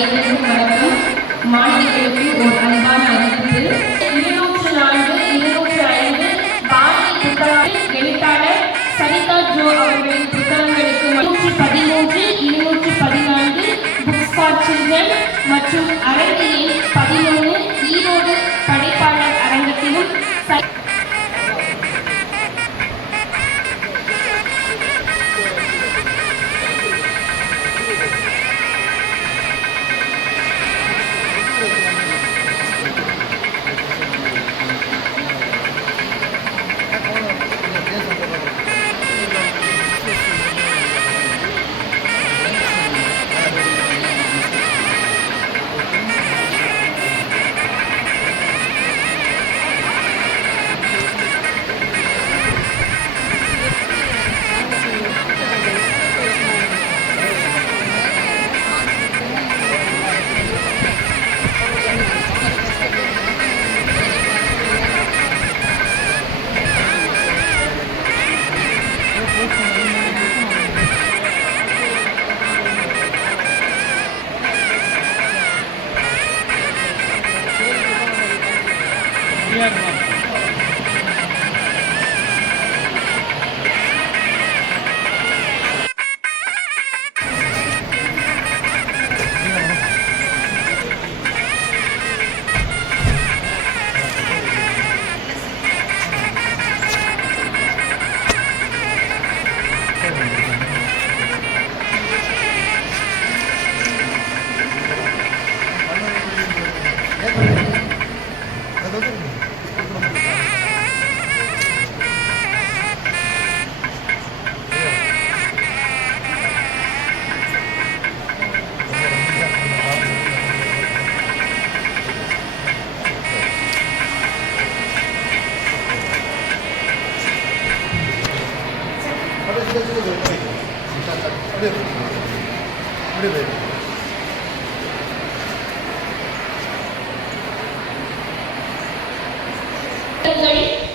அனைவருக்கும் வணக்கம். மாணவிகளுக்கு ஒரு அன்பான அறிவிப்பு. 204, 205 பாரதி புத்தகத்தில் எழுத்தாளர் சரிதா ஜோ அவர்களின் புத்தகங்களுக்கு 213, 214 புக்ஸ் ஃபார் சில்ட்ரன் மற்றும் அரங்கு எண் 13 ஈரோடு படைப்பாளர் அரங்கத்திலும்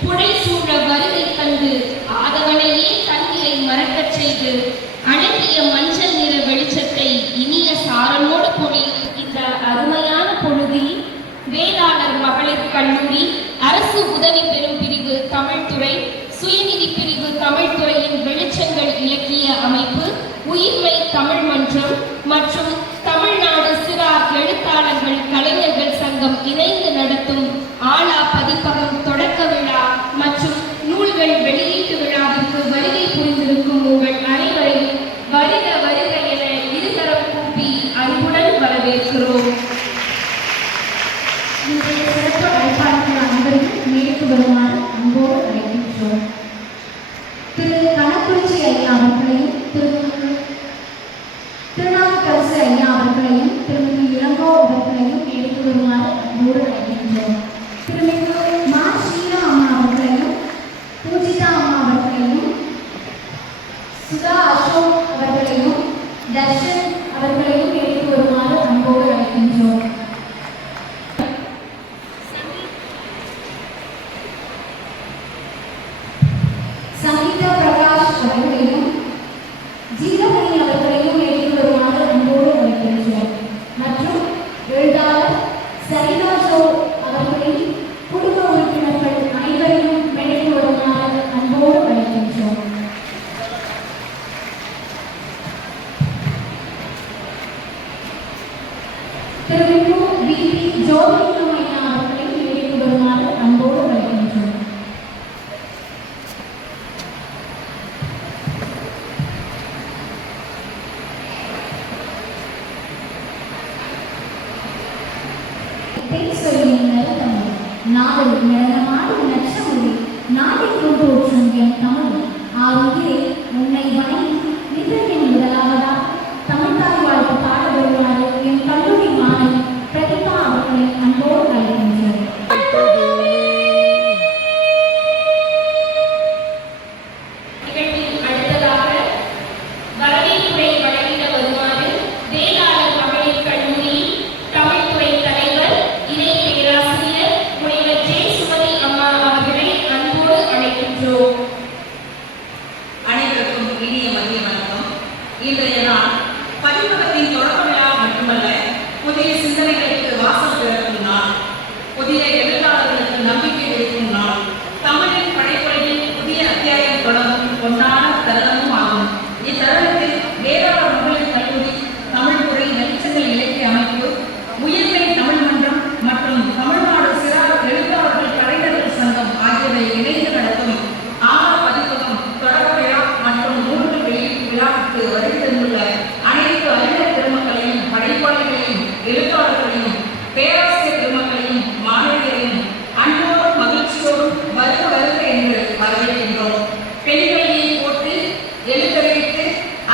புடை சூழ வருகை தந்து ஆதவனையே தன்னிலை மறக்கச் செய்து அழகிய மஞ்சள் நிற வெளிச்சத்தை இனிய சாரலோடு பொழியும் இந்த அருமையான பொழுதில் வேளாளர் மகளிர் கல்லூரி, அரசு உதவி பெறும் பிரிவு தமிழ்துறை, சுயநிதி பிரிவு தமிழ்துறையின் வெளிச்சங்கள் இலக்கிய அமைப்பு, உயிர்மை தமிழ் மன்றம் மற்றும் தமிழ்நாடு சிறார் எழுத்தாளர்கள் கலைஞர்கள் சங்கம் இணைந்து நடத்தும் ஆலா பதிப்பகம் தொடக்க விழா மற்றும் நூல்கள் வெளியீட்டு விழாவிற்கு வருகை புரிந்திருக்கும் உங்கள் அனைவரையும் வருக வருக என இருதரம் கூப்பி அன்புடன் வரவேற்கிறோம். இன்றைய சிறப்பு அழைப்பாளர்கள் அனைவரும் மேற்கு வருமாறு அன்போடு அழைக்கின்றோம். திரு கணக்குறிச்சி ஐயா அவர்களையும், திருநாவுக்கரசு ஐயா அவர்களையும், திருமதி இளங்கோ அவர்களையும் மேற்கு வருமாறு அன்போடு அழைக்கின்றோம். திருமிகு மா ஸ்ரீரா அம்மா அவர்களையும், பூஜிதா அம்மா அவர்களையும், சுதா அசோக் அவர்களையும், தர்ஷன் அவர்களையும் மேற்கு வருமாறு அன்போடு அழைக்கின்றோம். சங்கீதா பிரகாஷ் அவர்களையும், ஜீவமணி அவர்களையும் மேற்கு வருமாறு அன்போடு அழைக்கின்றோம். மற்றும் எழுத்தாளர் சரிதா ஜோ அவர்களின் குடும்ப உறுப்பினர்கள் அனைவரையும் மேற்கு வருமாறு அன்போடு அழைக்கின்றோம். திருமிகு வி.பி. ஜோதிலிங்கம் ஐயா அவர்களையும் மேற்கு வருமாறு அன்போடு அழைக்கின்றோம். நாடு நடனமாடு நச்சமொழி நாட்டை கொண்டு ஒற்றும் என் தமிழ் ஆறுயிரை உன்னை வணங்கி நிதத்தின் முதலாவதா தமிழ்தாய் வாழ்த்து பாட வருவாரு என் கல்லூரி மாணவி பிரதிபா அவர்களை அன்போடு அழைக்கின்றனர். அனைவருக்கும் இனிய பொன்னான தருணமும் ஆகும். இத்தருணத்தில் வேளாளர் மகளிர் கல்லூரி, தமிழ்துறை, வெளிச்சங்கள் இலக்கிய அமைப்பு, உயிர்மை தமிழ் மன்றம் மற்றும் தமிழ்நாடு சிறார் எழுத்தாளர்கள் கலைஞர்கள் சங்கம் ஆகியவை இணைந்து நடத்தும் ஆவண பதிப்பகம் தொடக்க விழா மற்றும் நூல்கள் வெளியீட்டு விழாவுக்கு வருகை தந்துள்ள அனைத்து அறிஞர் பெருமக்களையும், படைப்பாளிகளையும், எழுத்தாளர்களையும், பேராசிரியர் பெருமக்களையும், மாணவியரையும் அன்போடும் மகிழ்ச்சியோடும் வருக வருக என்று வரவேற்கின்றோம். பெண்கல்வியை போற்றி எழுத்தறிவித்து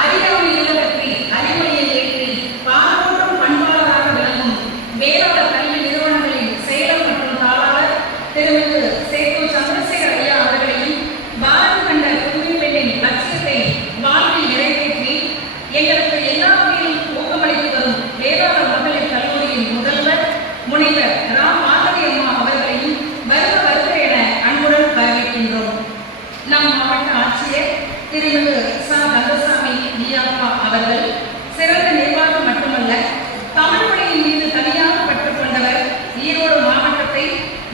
அறியாமை இல்லகற்றி அறிவுரையை ஏற்றி பாரம்பரியம் பண்பாளராக விளங்கும் வேளாளர் கல்வி நிறுவனங்களின் செயலர் மற்றும் தாளாளர் திருமிகு சேத்து சந்திரசேகர் ஐயா அவர்களையும் பாரதி கண்ட புதுமை பெண்ணின் லட்சியத்தை வாழ்வில் நிறைவேற்றி எங்களுக்கு எல்லா வகையிலும் ஊக்கமளித்து வரும் வேளாளர் மகளிர் கல்லூரியின் முதல்வர் முனைவர் ரா மாதவி அம்மா அவர்களையும் வருக வருக என அன்புடன் வரவேற்கின்றோம். நம் மாவட்ட ஆட்சியர் திருமிகு ச. கந்தசாமி ஈயாப்பா அவர்கள் சிறந்த நிர்வாகம் மட்டுமல்ல, தமிழ் மொழியின் மீது தனியாக பற்று கொண்டவர். ஈரோடு மாவட்டத்தை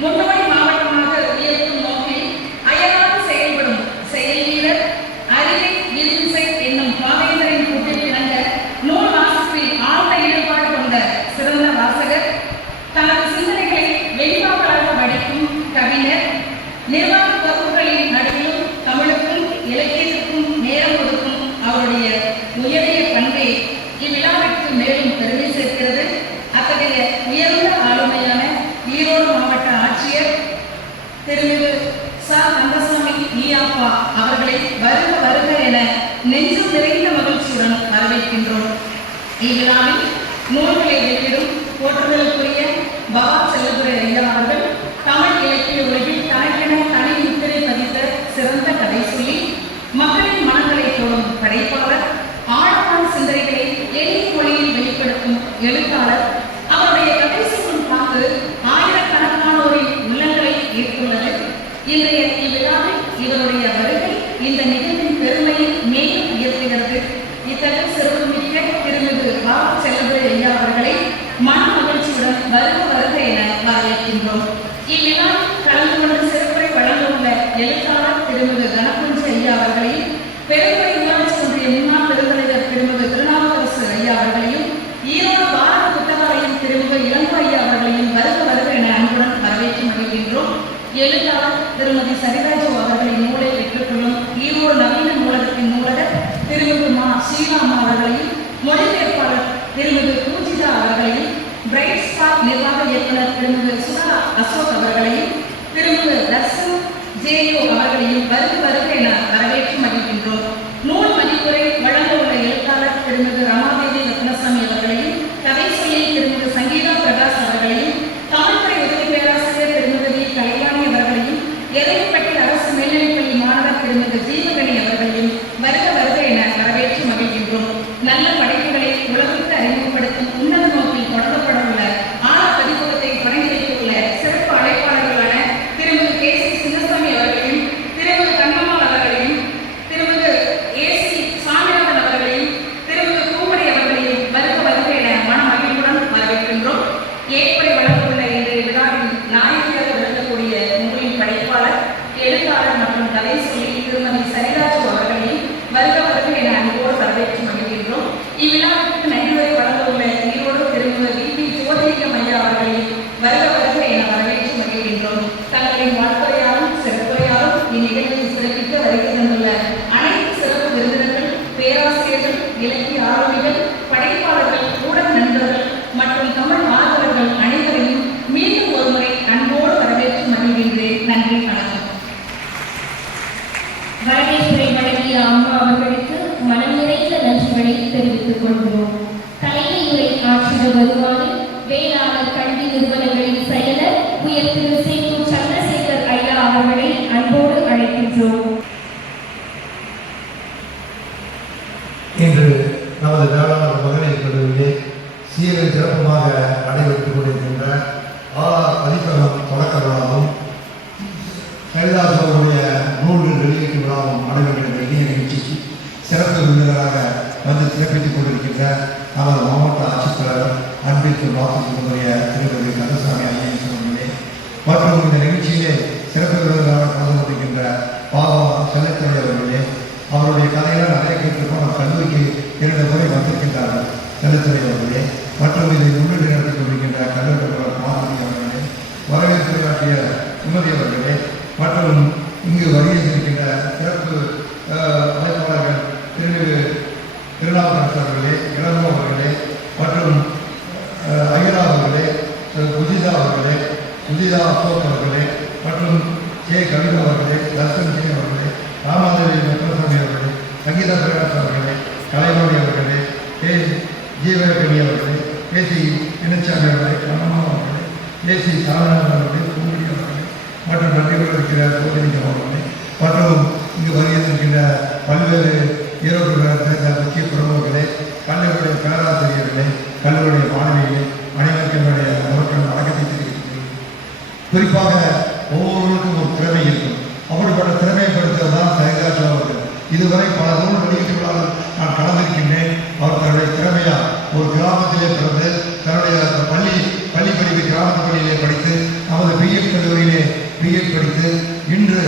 முன்னோடி மாவட்டமாக உயர்த்தும் நோக்கில் அயராது செயல்படும் செயல் வீரர், அறிவை விரிசை என்னும் பாவேந்தரின் கூட்டிற்கிணங்க நூல் வாசிப்பில் ஆழ்ந்த ஈடுபாடு கொண்ட சிறந்த வாசகர், தனது சிந்தனைகளை வெளிப்பாடுகளாக வடிக்கும் கவிஞர், நிர்வாக பொறுப்புகளின் நடுவிலும் தமிழுக்கும் இலக்கியத்திற்கும் நேரம் கொடுக்கும் அவருடைய உயரிய பண்பை இவ்விழாவிற்கு மேலும் பெருமை சேர்க்கிறது. அத்தகைய உயர்ந்த ஆளுமையான ஈரோடு மாவட்ட ஆட்சியர் திருமிகு ச. கந்தசாமி ஈயாப்பா அவர்களை வருக வருக என நெஞ்சம் நிறைந்த மகிழ்ச்சியுடன் வரவேற்கின்றோம். இவ்விழாவில் நூல்களை வெளியிடும் போற்றுதலுக்குரிய பாபா செல்லதுரை ஐயா அவர்கள் தமிழ் இலக்கிய உலகில் தனக்கென தனி முத்திரை பதித்த சிறந்த கதை சொல்லி மக்களின் மனங்களை தொடும் படைப்பாளர், ஆழமான சிந்தனைகளை எளிய மொழியில் வெளிப்படுத்தும் எழுத்தாளர். அவருடைய கதை சொல்லும் பாங்கு ஆயிரக்கணக்கானோரின் உள்ளங்களை ஈர்த்துள்ளது. இன்றைய இவ்விழாவில் இவருடைய வருகை இந்த நிகழ்வின் பெருமையை மேலும் உயர்த்துகிறது. இத்தகைய சிறப்புமிக்க திருமிகு பாபா செல்லதுரை ஐயா அவர்களை மன மகிழ்ச்சியுடன் வருக வருக என வரவேற்கின்றோம். இவ்விழாவில் கலந்து கொண்டு சிறப்புரை வழங்கவுள்ள எழுத்தாளர் திருமிகு கணபதி ஐயா அவர்களையும், பெருமை ஊராட்சி ஒன்றிய முன்னாள் பெருந்தலைவர் திருமிகு திருநாவுக்கரசு ஐயா அவர்களையும், ஈரோடு பாரத புத்தகாலயம் திருமிகு இளங்கோ ஐயா அவர்களையும் வருக வருக என அன்புடன் வரவேற்று மகிழ்கின்றோம். எழுத்தாளர் திருமதி சரிராஜு அவர்களின் நூலை பெற்றுக்கொள்ளும் ஈரோடு நவீன நூலகத்தின் நூலகர் திருமிகு மா. ஸ்ரீராமா அவர்களையும், மொழிபெயர்ப்பாளர் திருமிகு பூஜிதா அவர்களையும், பிரைட் ஸ்டார் நிர்வாக இயக்குனர் திருமிகு சுதா அசோக் அவர்களையும், திருமிகு தர்சன் ஜேயோ அவர்களையும் வருக வருக என வரவேற்று மகிழ்கின்றோம். நூல் மதிப்புரை வழங்க உள்ள எழுத்தாளர் திருமிகு ரமாதேவி ரத்னசாமி அவர்களையும், கதை சொல்லி திருமிகு சங்கீதா பிரகாஷ் அவர்களையும், தமிழ்துறை உதவி பேராசிரியர் திருமிகு வி. கலையாணி அவர்களையும், எதையப்பட்டி அரசு மேல்நிலைப்பள்ளி மாணவர் திருமிகு ஜீவகணி அவர்களையும் வருக வருக என வரவேற்று மகிழ்கின்றோம். நல்ல படைப்புகளை உலகிற்கு அறிமுகப்படுத்தும் உன்னத நோக்கில் தொடங்கப்பட உள்ள ஆழ பதிப்பகத்தை தொடங்கி வைத்துள்ள சிறப்பு அழைப்பாளர்களான திருமிகு கே. சி. சின்னசாமி அவர்களையும், திருமிகு கண்ணம்மாள் அவர்களையும், திருமிகு ஏ. சி. சாமிநாதன் அவர்களையும், திருமிகு பூமணி அவர்களையும் வருக வருக என மன மகிழ்வுடன் வரவேற்கின்றோம். ஏற்படை வழங்கவுள்ள இன்றைய விழாவின் நாயகியாக விளங்கக்கூடிய நூலின் படைப்பாளர், எழுத்தாளர் மற்றும் கதை சொல்லி திருமதி சரிராஜு அவர்களையும் வருக வருக என அன்போடு வரவேற்று மகிழ்கின்றோம். இவ்விழாவிற்கு நன்றியுரை வழங்க உள்ள ஈரோடு திருமிகு வி. பி. ஜோதிலிங்கம் ஐயா அவர்களையும் வருக வருக என வரவேற்று மகிழ்கின்றோம். தங்களின் வாழ்த்துறையாலும் சிறப்புரையாலும் இந்நிகழ்ச்சியை சிறப்பிக்க வருகை தந்துள்ள அனைத்து சிறப்பு விருந்தினர்கள், பேராசிரியர்கள், இலக்கிய ஆளுமைகள், படைப்பாளர்கள், ஊடக நண்பர்கள் மற்றும் தமிழ் மாணவர்கள் அனைவரையும் மீண்டும் ஒருமுறை அன்போடு வரவேற்று மகிழ்கின்றேன். நன்றி, வணக்கம். வரவேற்புரை வழங்கிய அம்மா அவர்களுக்கு மனம் நிறைந்த நன்றிகளை தெரிவித்துக் கொள்கிறோம். தலைமையுரை ஆற்றிட வருமாறு வேளாளர் கல்வி நிறுவனங்களின் செயலர் உயர் திரு சேத்து சந்திரசேகர் ஐயா அவர்களை அன்போடு அழைக்கின்றோம். இன்று நமது வேளாளர் மகளிர் கல்லூரியிலே சீர சிறப்புமாக நடைபெற்றுக் கொண்டிருக்கின்ற ஆளார் பதிப்பகம் தொடக்க விழாவும் சரிதாசனுடைய நூல்கள் வெளியீட்டு விழாவும் நடைபெற்ற இனிய நிகழ்ச்சிக்கு சிறப்பு விருந்தினராக வந்து சிறப்பித்துக் கொண்டிருக்கின்ற நமது மாவட்ட ஆட்சித்தலைவர் அன்பிற்கு வாக்குடைய திருமதி கந்தசாமி ஐஏஎஸ் அவர்களே மற்றும் இந்த நிகழ்ச்சியிலே சிறப்பு விருந்தினராக கலந்து கொண்டிருக்கின்ற பாபா செல்லத்துறை அவர்களே சங்கீதா பிரகாஷ் அவர்களே, கலைமணி அவர்களே, ஜீவகணி அவர்களே, ஏசி இனச்சாமி அவர்களே, கண்ணம்மா அவர்களே, ஏசி சாரநாதன் அவர்களே, பூங்குடி அவர்களே மற்றும் நன்றிகள் இருக்கிற சோதனிகம் அவர்களே மற்றும் இங்கு வருகின்ற பல்வேறு ஈரோடு சேர்ந்த முக்கிய பிரமுகர்களே, கல்லூரியுடைய பேராசிரியர்களே, கல்லூரியுடைய மாணவிகளே, அனைவருக்கும் என்னுடைய அவர்கள் வணக்கத்தை தெரிவிக்கிறேன். குறிப்பாக ஒவ்வொருவருக்கும் ஒரு திறமை இருக்கும். அப்படிப்பட்ட திறமைப்படுத்துவது தான் சைதாஜ் அவர்கள். இதுவரை பல நூல் வெளியீட்டுகளால் நான் கலந்திருக்கின்றேன். அவர் தன்னுடைய திறமையால் ஒரு கிராமத்திலே பிறந்து தன்னுடைய பள்ளி படிப்பு கிராமத்து பள்ளியிலே படித்து நமது பிஎட் கல்லூரியிலே பிஎட் படித்து இன்று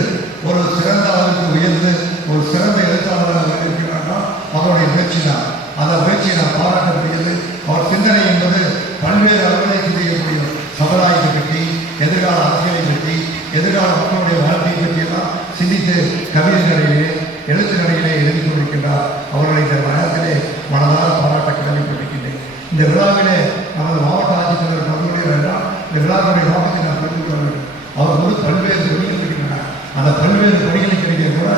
ஒரு சிறந்த அளவுக்கு உயர்ந்து ஒரு சிறந்த எழுத்தாளராக இருக்கிறார்கள். அவருடைய முயற்சி தான். அந்த முயற்சியை நான் பாராட்டக்கூடியது. அவர் சிந்தனை என்பது பல்வேறு அளவிலே சிந்திக்கக்கூடிய சமுதாயத்தை பற்றி, எதிர்கால அரசியலை பற்றி, எதிர்கால மக்களுடைய வாழ்க்கையை பற்றியெல்லாம் சிந்தித்து கவிதைகளிலே எழுத்துக்கடையிலே எழுதி கொண்டிருக்கின்றார். அவர்களை இந்த நேரத்திலே மனதார பாராட்ட கடமைப்பட்டிருக்கின்றேன். இந்த விழாவிலே நமது மாவட்ட ஆட்சித்தலைவர் பங்குடைய வேண்டாம். இந்த விழாவுடைய நோக்கத்தை நான் தெரிந்து கொள்ள வேண்டும். அவர் வந்து பல்வேறு பணிகள் கிடைக்கின்றனர். அந்த பல்வேறு பணிகளை கிடைக்க கூட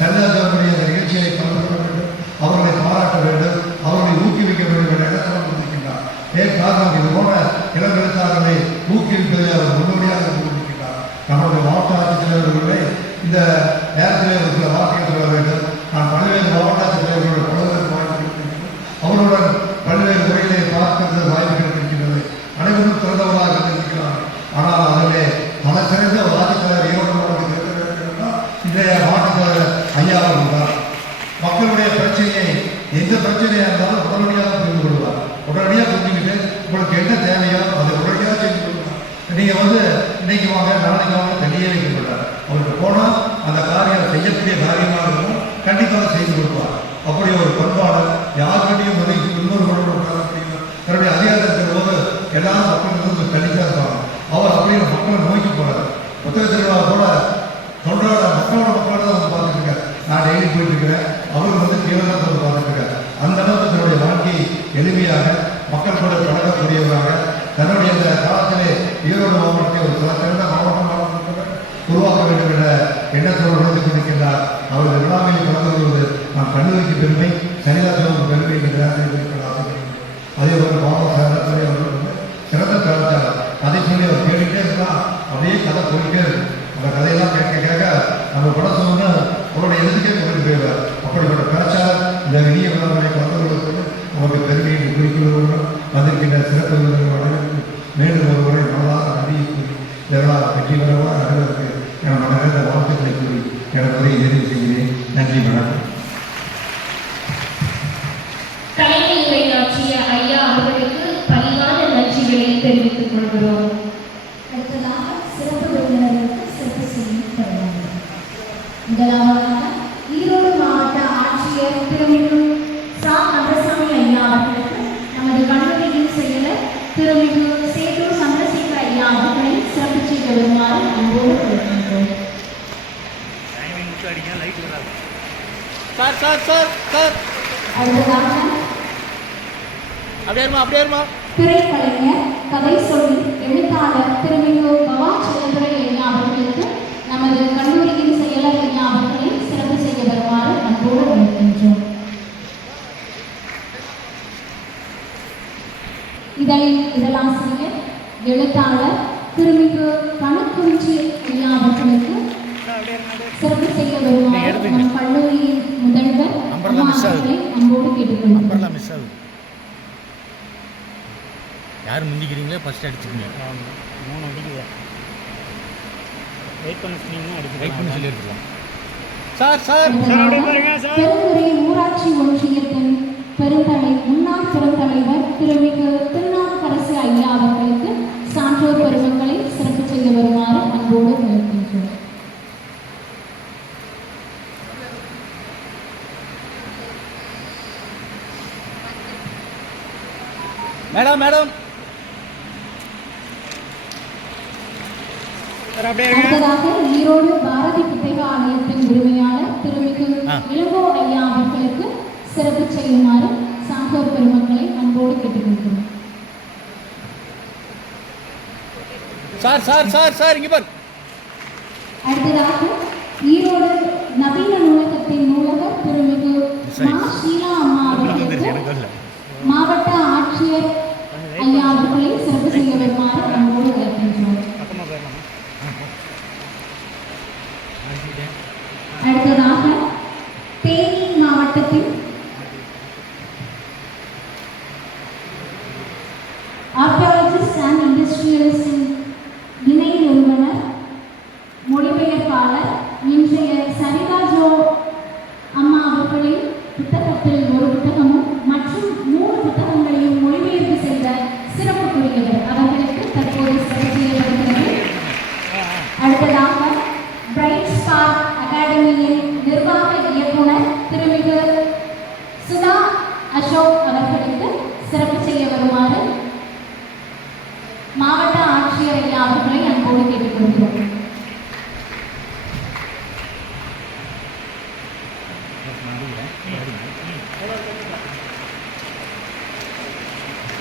சைதாஜுடைய அந்த நிகழ்ச்சியை கலந்து கொள்ள வேண்டும். அவர்களை பாராட்ட வேண்டும். அவர்களை ஊக்குவிக்க வேண்டும் என்ற இடத்தில் கொண்டிருக்கின்றார். ஏன் காரணம், இது போன்ற இளம் எழுத்தாளர்களை ஊக்குவிப்பதை அவர் முன்னோடியாக கொண்டிருக்கின்றார். நம்முடைய மாவட்ட ஆட்சித்தலைவர்களே இந்த நேரத்திலே ஒரு சில வார்த்தைகள் சொல்ல வேண்டும். நான் பல்வேறு மாவட்ட ஆட்சித்தலைவர்களோட பல்வேறு வாய்ப்புகள் அவருடன் பல்வேறு முறையிலே பார்க்கிறது வாய்ப்புகள் இருக்கின்றது. அனைவரும் சிறந்தவர்களாக இருக்கிறார்கள். ஆனால் அதிலே பல சிறந்த ஒரு ஆட்சித்தலைவர் ஈரோடு மாவட்டத்தில் இன்றைய மாவட்டத்தலைவர் ஐயா அவர்கள் மக்களுடைய பிரச்சனையை எந்த பிரச்சனையாக இருந்தாலும் உடனடியாக புரிந்து கொள்வார். உடனடியாக புரிஞ்சுக்கிட்டு உங்களுக்கு என்ன தேவையோ அதை உடனடியாக செய்து கொள்வார். நீங்கள் வந்து இன்னைக்கு வாங்க நாளைக்கு வாங்க தனியே வைக்க மாட்டார். அவருக்கு போனால் அந்த காரியம் செய்யக்கூடிய காரியமாக இருக்கும், கண்டிப்பாக செய்து கொடுப்பார். அப்படி ஒரு பண்பாடு யாருக்கிட்டையும் வந்து இன்னொரு தன்னுடைய அதிகாரத்தின் போது எல்லாரும் மக்களுக்கு தள்ளித்தான் இருப்பாங்க. அவர் அப்படியே மக்களை நோக்கி போகிறார். புத்தக திருவிழா கூட தொண்டரோட மக்களோட வந்து பார்த்துட்டு இருக்கார். நான் டெய்லி போயிட்டு இருக்கிறேன். அவருக்கு வந்து தீவிரத்தை வந்து பார்த்துட்டு இருக்கார். அந்த அளவுக்கு தன்னுடைய வாழ்க்கையை எளிமையாக மக்கள் கூட பழகக்கூடியவராக தன்னுடைய இந்த காலத்திலே ஈரோடு மாவட்டத்தை ஒரு சிறந்த மாவட்டமாக உருவாக்க வேண்டும் என்ற எண்ணத்தோடு உணர்ந்து கொண்டிருக்கின்றார். அவர்கள் விழாவில் கலந்து கொள்வது நான் கல்லூரிக்கு பெருமை, சைதாஜுவுக்கு பெருமை என்ற ஆசைப்படுகிறேன். அதே போல மாவட்ட சேரத்துறை அவர்கள் வந்து சிறந்த கலாச்சாரம் கதை சொல்லி அவர் கேட்டுக்கிட்டே இருக்கலாம். அப்படியே கதை போயிட்டே இருக்கும். அந்த கதையெல்லாம் கேட்க கேட்க நம்ம படம் சொன்னோன்னா அவருடைய எழுதுக்கே கொண்டு போயிடுவார். அப்படிப்பட்ட கலாச்சாரம் இந்த இனிய விழாக்களை கலந்து கொள்வதற்கு நமக்கு பெருமையை குறிக்கொள்வதுடன் வந்திருக்கின்ற சிறப்பு விருதுகளுடன் மேலும் ஒரு முறை மனதாக நன்றியை கூறி இந்த விழா வெற்றி பெறவாக அனைவருக்கு என மனதிருந்த வாழ்த்துக்களை கூறி எனது உரையை நிறைவு செய்கிறேன். நன்றி, வணக்கம். தலைமை உரையாற்றிய ஐயா அவர்களுக்கு பணிவான நன்றிகளை தெரிவித்துக் கொள்கிறோம். அடுத்ததாக சிறப்பு விருந்தினர்களுக்கு சிறப்பு செய்தி தருவார்கள். முதலாவதாக ஈரோடு மாவட்ட ஆட்சியர் திருமிகு சா. கந்தசாமி ஐயா அவர்களுக்கு நமது கல்லூரியின் செயலர் திருமிகு சேட்டூர் சந்திரசேகர் ஐயா அவர்களை சிறப்பு செய்து வருமாறு அன்போடு கேட்கின்றோம். அடுத்ததாக திரைக்கலைஞர், கதை சொல்லி எழுத்தாளர் திருமிகு பவா செல்லத்துறை ஐயா அவர்களுக்கு நமது கல்லூரியின் செயலர் ஐயா அவர்களை சிறப்பு செய்ய வருமாறு அன்போடு அழைக்கின்றோம். இதழின் இதழாசிரியர், எழுத்தாளர் திருமிகு கணக்குறிச்சி ஐயா அவர்களுக்கு சிறப்பு செய்ய வருமாறு நம் கல்லூரியின் முதல்வர் அம்மா அவர்களை அன்போடு கேட்டுக்கொள்கிறோம். யார் முந்திக்கிறீங்களோ ஃபஸ்ட் அடிச்சுக்கோங்க. 3 அடிக்குது. வெயிட் பண்ண சொல்லியிருக்கலாம். பெருந்துறை ஊராட்சி ஒன்றியத்தின் முன்னாள் பெருந்தலைவர் திருமிகு திருநாவுக்கரசு ஐயா அவர்களுக்கு சான்றோர் பெருமக்களை சிறப்பு செய்ய வருமாறு அன்போடு அழைக்கின்றோம். மேடம் அடுத்ததாக ஈரோடு பாரதி புத்தக ஆலயத்தின் உரிமையாளர் திருமிகு இளங்கோ ஐயா அவர்களுக்கு சிறப்பு செய்யுமாறு சான்றோர் பெருமக்களை அன்போடு கேட்டுக்கொள்கிறோம். அடுத்ததாக ஈரோடு நவீன நூலகத்தின் நூலகர் திருமிகு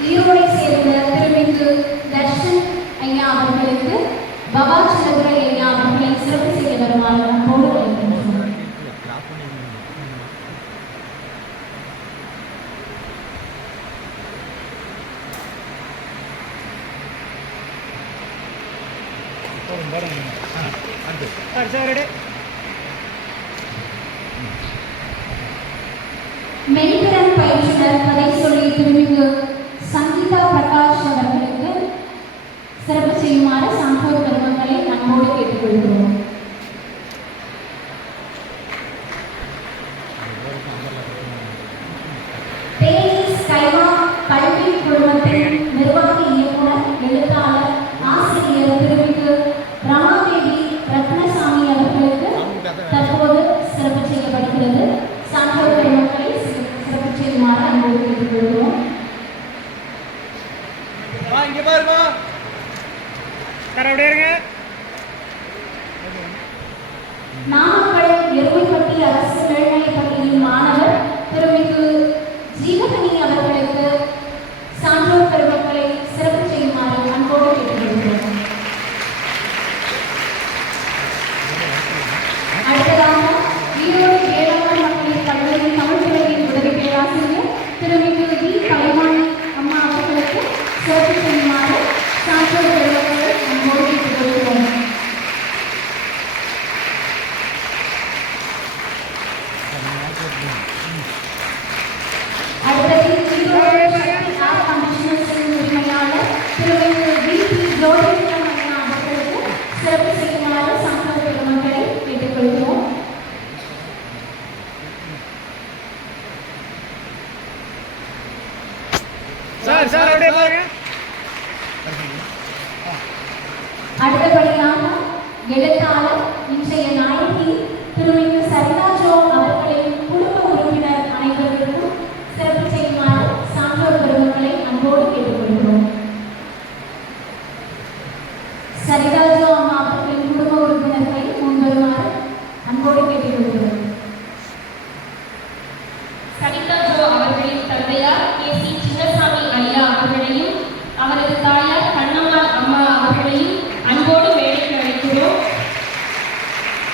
ஈரோடை சேர்ந்த திருமிகு தர்ஷன் ஐயா அவர்களுக்கு பபா செல்லதுரை ஐயா அவர்களை சிறப்பு செய்ய வருமாறு அன்போடு அழைக்கின்றோம். மெய்திறன் பயிற்றுனர் கதை சொல்லி திருமிகு சங்கீதா பிரகாஷ் அவர்களுக்கு சிறப்பு செய்யுமாறு சான்றோர் பெருமக்களை நம்மோடு கேட்டுக்கொள்கிறோம். தேனி ஸ்கைமா கல்வி குழுமத்தின் நிர்வாக இயக்குனர், எழுத்தாளர், ஆசிரியர் திருமிகு ரமாதேவி ரத்னசாமி அவர்களுக்கு தற்போது சிறப்பு செய்யப்படுகிறது. சான்றோர் பெருமக்களை சிறப்பு செய்யுமாறு அன்போடு கேட்டுக்கொள்கிறோம். இங்க பாருங்க சார், அப்படியே இருங்க. நாமக்கல் எருமைப்பட்டி அரசு மேல்நிலைப் பள்ளியின் மாணவர் திருமிகு ஜீவகனி அவர்களுக்கு சான்றோர் பெருமக்களை சிறப்பு செய்யுமாறு அன்போடு கேட்டுக்கொள்கிறோம். அடுத்ததாக ஈரோடு வேளாண் மக்களின் கல்லூரி தமிழ்துறையின் உதவி பேராசிரியர் திருமிகு வி கலைவாணி அம்மா அவர்களுக்கு சிறப்பு செய்யுமாறு சான்றோர் பெருமக்களை அன்போடு கேட்டுக்கொள்கிறோம். அடுத்தது ஈரோடு சக்தி ஆர் கமிஷனர்ஸின் உரிமையாளர் திருமிகு வி பி ஜோதிலிங்கம் அண்ணா அவர்களுக்கு சிறப்பு செய்யுமாறு சான்றோர் பெருமக்களை கேட்டுக்கொள்கிறோம். சார் சார், அப்படியே பாருங்க. அடுத்தபடியாக எழுத்தாளர், இன்றைய நாயகி திருமிகு சரிதா ஜோ அவர்களின் குடும்ப உறுப்பினர் அனைவருக்கும் சிறப்பு செய்யுமாறு சான்றோர் பெருமக்களை அன்போடு கேட்டுக்கொள்கிறோம். சரிதா ஜோ அம்மா அவர்களின் குடும்ப உறுப்பினர்களை முன்வருமாறு அன்போடு கேட்டுக்கொள்கிறோம். சரிதா ஜோ அவர்களின் தந்தையார் கே.சி. சின்னசாமி ஐயா அவர்களையும் அவரது தாயார் கண்ணம்மாள் அம்மா அவர்களையும் அன்போடு மேடைக்கு அழைக்கிறோம்.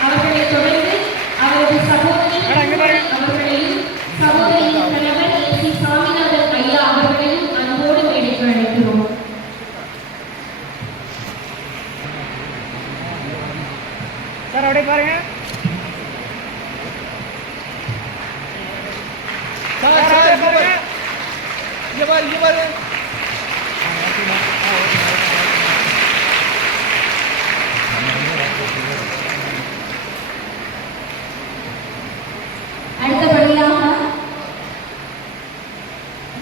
அவர்களைத் தொடர்ந்து அவரது சகோதரி அவர்களையும் சகோதரியின் கணவர் கே.சி. சாமிநாதன் ஐயா அவர்களையும் அன்போடு மேடைக்கு அழைக்கிறோம். சார், அப்படியே பாருங்க. சார் சார், பாருங்க. இங்க பாரு, இங்க பாரு. அடுத்தபடியாக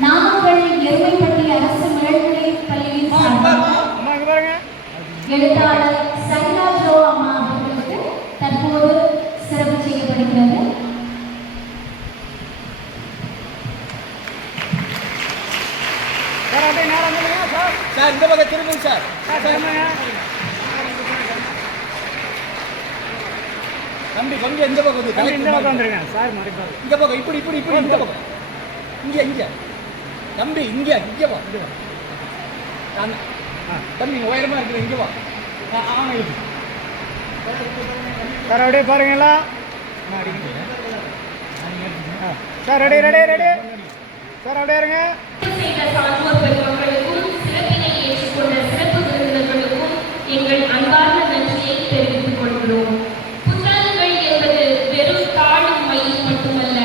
நாமக்கல் எருமைப்பட்டி அரசு மேல்நிலைப் பள்ளியின் சார்பாக அம்மா இங்க பாருங்க. எழுத்தாளர் சரிதா ஜோ அம்மா அவர்களுக்கு தற்போது சிறப்பு செய்யப்படுகிறது. சார், அப்படியே நேரம் வந்துடுங்க. சார் சார், இந்த பக்கம் திரும்புங்க சார். சார் திரும்புங்க. தம்பி கொஞ்சம் இந்த பக்கம் வந்து, இந்த பக்கம் வந்துருங்க சார். மறைப்பாரு இந்த பக்கம், இப்படி இப்படி இப்படி இந்த பக்கம், இங்க இங்க தம்பி, இங்க இங்க வா, இங்க வா. தம்பி உயரமா இருக்கிற, இங்க வா. சார், அப்படியே பாருங்களா. Sir, ready ready ready. Sir, அப்படியே இருங்க. செய்த சான்றோர் பெருமக்களுக்கும் சிறப்பினை ஏற்றுக்கொண்ட சிறப்பு விருந்தினர்களுக்கும் எங்கள் அன்பார்ந்த நன்றியை தெரிவித்துக் கொள்கிறோம். புத்தகங்கள் என்பது வெறும் தாழும் மையம் மட்டுமல்ல,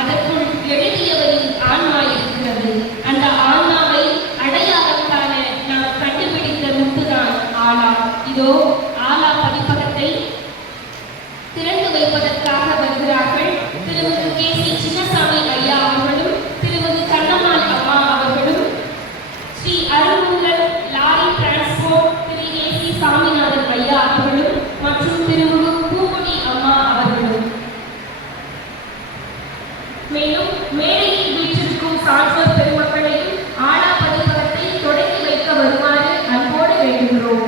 அதற்குள் எழுதியவரின் ஆன்மா இருக்கிறது. அந்த ஆன்மாவை அடையாளம் காண நாம் கண்டுபிடித்த முத்துதான் ஆலா. இதோ ஆலா பதிப்பகத்தை திறந்து வைப்பதற்காக வருகிறார்கள் திருமிகு கே.சி. சின்னசாமி ஐயா அவர்களும் திருமிகு கண்ணம்மாள் அம்மா அவர்களும், ஸ்ரீ அருள்முருகன் லாரி டிரான்ஸ்போர்ட் திரு ஏ.சி. சாமிநாதன் ஐயா அவர்களும் மற்றும் திருமிகு பூங்குடி அம்மா அவர்களும். மேலும் மேடையில் வீற்றிருக்கும் சான்றோர் பெருமக்களையும் ஆலா பதிப்பகத்தை தொடங்கி வைக்க வருமாறு அன்போடு வேண்டுகிறோம்.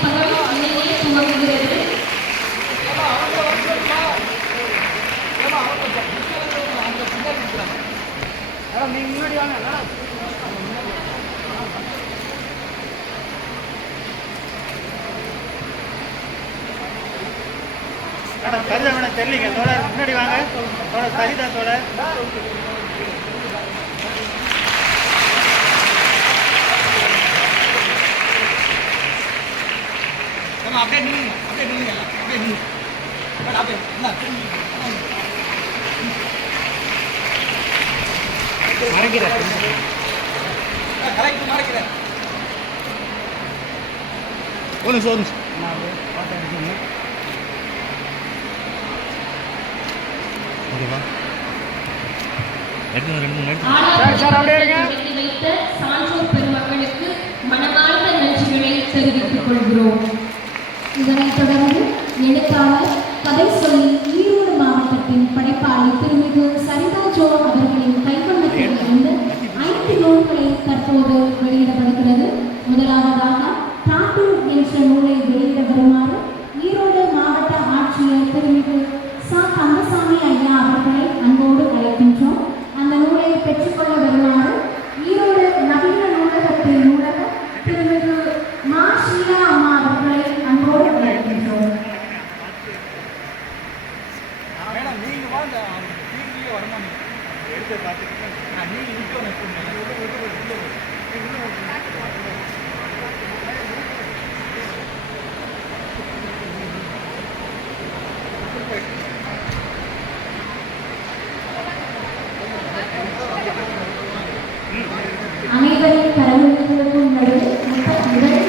பதிப்பகம் இணையே துவங்குகிறது. நீங்க முன்னாடி வாங்க. மேடம் சரிதா மேடம் தெரியலீங்க. தோழர் முன்னாடி வாங்க. தோழர் சரிதா தோழர். அப்படியே நில்லுங்க. அப்படியே நில்லுங்க. அப்படியே நில்லுங்க. அப்படியே மறைக்கிறேன். கலெக்டர் மறைக்கிறேன். ஒரு நிமிஷம். தொடங்கி வைத்த சான்றோர் பெருமக்களுக்கு மனமார்ந்த நன்றிகளை தெரிவித்துக் கொள்கிறோம். இதனைத் தொடர்ந்து எழுத்தாளர் கதை சொல்லி ஈரோடு மாவட்டத்தின் படைப்பாளி திருமிகு சரிதா ஜோ அவர்களின் கைவண்ணத்திலிருந்து 5 நூல்களை தற்போது வெளியிடப்படுகிறது. முதலாவதாக தாட்டு என்ற நூலை வெளியிட வருமாறு ஈரோடு மாவட்ட ஆட்சியர் திருமிகு சா கந்தசாமி ஐயா அவர்களை அன்போடு அழைக்கின்றோம். அந்த நூலை பெற்றுக்கொள்ள வருமாறு ஈரோடு நவீன நூலகத்தின் நூலகர் திருமிகு மா ஷீலா அம்மா அவர்களை அன்போடு அழைக்கின்றோம். மேடம் நீங்க வாங்க. டிவியே வரமாட்டீங்க. எடுத்து பார்த்துட்டு நீங்க அனைவரின் கரங்களுக்கும் நடுவே வெளியிடப்படுகிறது.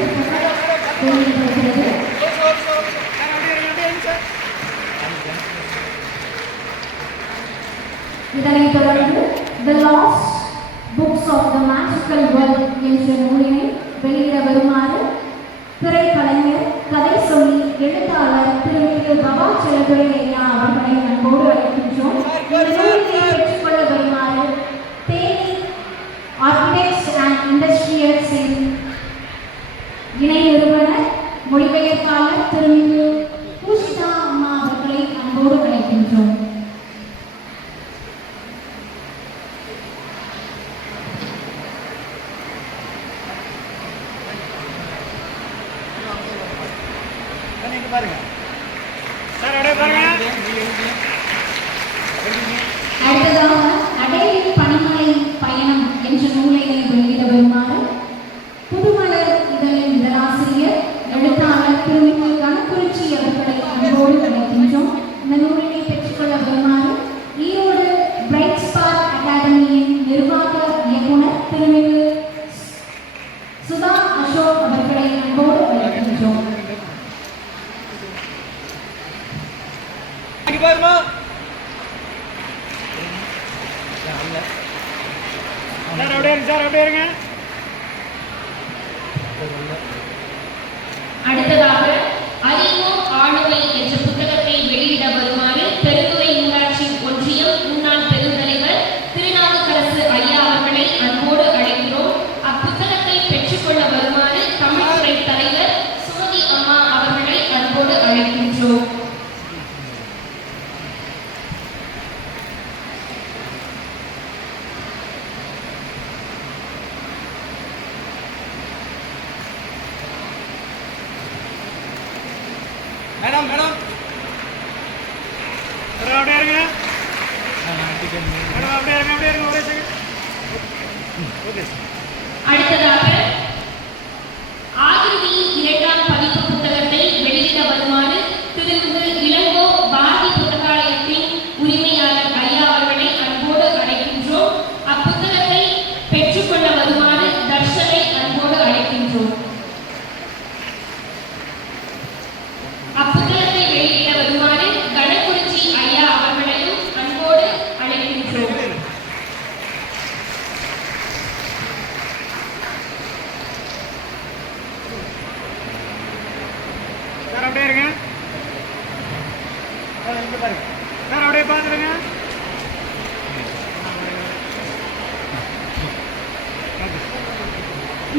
இதனைத் தொடர்ந்து The Lost Books of the Magical World என்ற நூலினை வெளியிட வருமாறு திரைக்கலைஞர் கதை சொல்லி எழுத்தாளர் திருமிகு பவா செல்லதுரை ஐயா அவர்களை அன்போடு அழைக்கின்றோம். இந்த நூலினை பெற்றுக்கொள்ள வருமாறு தேனி ஆர்கிடெக்ட்ஸ் அண்ட் இண்டஸ்ட்ரியல்ஸின் இணை நிறுவனர் மொழிபெயர்ப்பாளர் திருமிகு பூஷிதா அம்மா அவர்களை அன்போடு அழைக்கின்றோம். நீங்க பாருங்க சார். அப்படியே பாருங்க. அடுத்ததாக அடையின் பணிமனை பயணம் என்ற நூலினை வெளியிட வருமாறு புதுமலர் இதழின் இதழாசிரியர் எழுத்தாளர் திருமிகு கணக்குறிச்சி அவர்களை அன்போடு அழைக்கின்றோம். இந்த நூலினை பெற்றுக்கொள்ள வருமாறு ஈரோடு பிரைட் ஸ்பார்க் அகாடமியின் நிர்வாக இயக்குனர் திருமிகு சுதா அசோக் அவர்களை அன்போடு அழைக்கின்றோம். பாருமா சார். அப்படியே இருங்க சார். அப்படியே இருங்க. அடுத்ததாக அறிவோம் ஆளுமை என்ற புத்தகத்தை வெளியிட வருமாறு பெருந்துறை ஊராட்சி ஒன்றியம் முன்னாள் பெருந்தலைவர் திருநாவுக்கரசு ஐயா அவர்களை அன்போடு அழைக்கிறோம். அப்புத்தகத்தை பெற்றுக்கொள்ள வருமாறு தமிழ்துறை தலைவர் சுமதி அம்மா அவர்களை அன்போடு அழைக்கின்றோம். மேடம் மேடம் அப்படியே இருங்க. மேடம் அப்படியே இருங்க. அப்படியே இருங்க. ஒரே செகண்ட். ஓகே. அடுத்ததாக ஆகிருதியின் 2ஆம் பதிப்பு புத்தகத்தை வெளியிட வருமாறு திருமிகு இளங்கோ பாரதி புத்தகாலயத்தின் உரிமையாளர் ஐயா அவர்களை அன்போடு அழைக்கின்றோம். அப்புத்தகத்தை பெற்றுக்கொள்ள வருமாறு தர்ஷனை அன்போடு அழைக்கின்றோம். அப்புத்தகத்தை வெளியிட வருமாறு கணக்குறிச்சி ஐயா அவர்களையும் அன்போடு அழைக்கின்றோம். சார் அப்படியே இருங்க. இங்க பாருங்க சார். அப்படியே பார்த்துருங்க.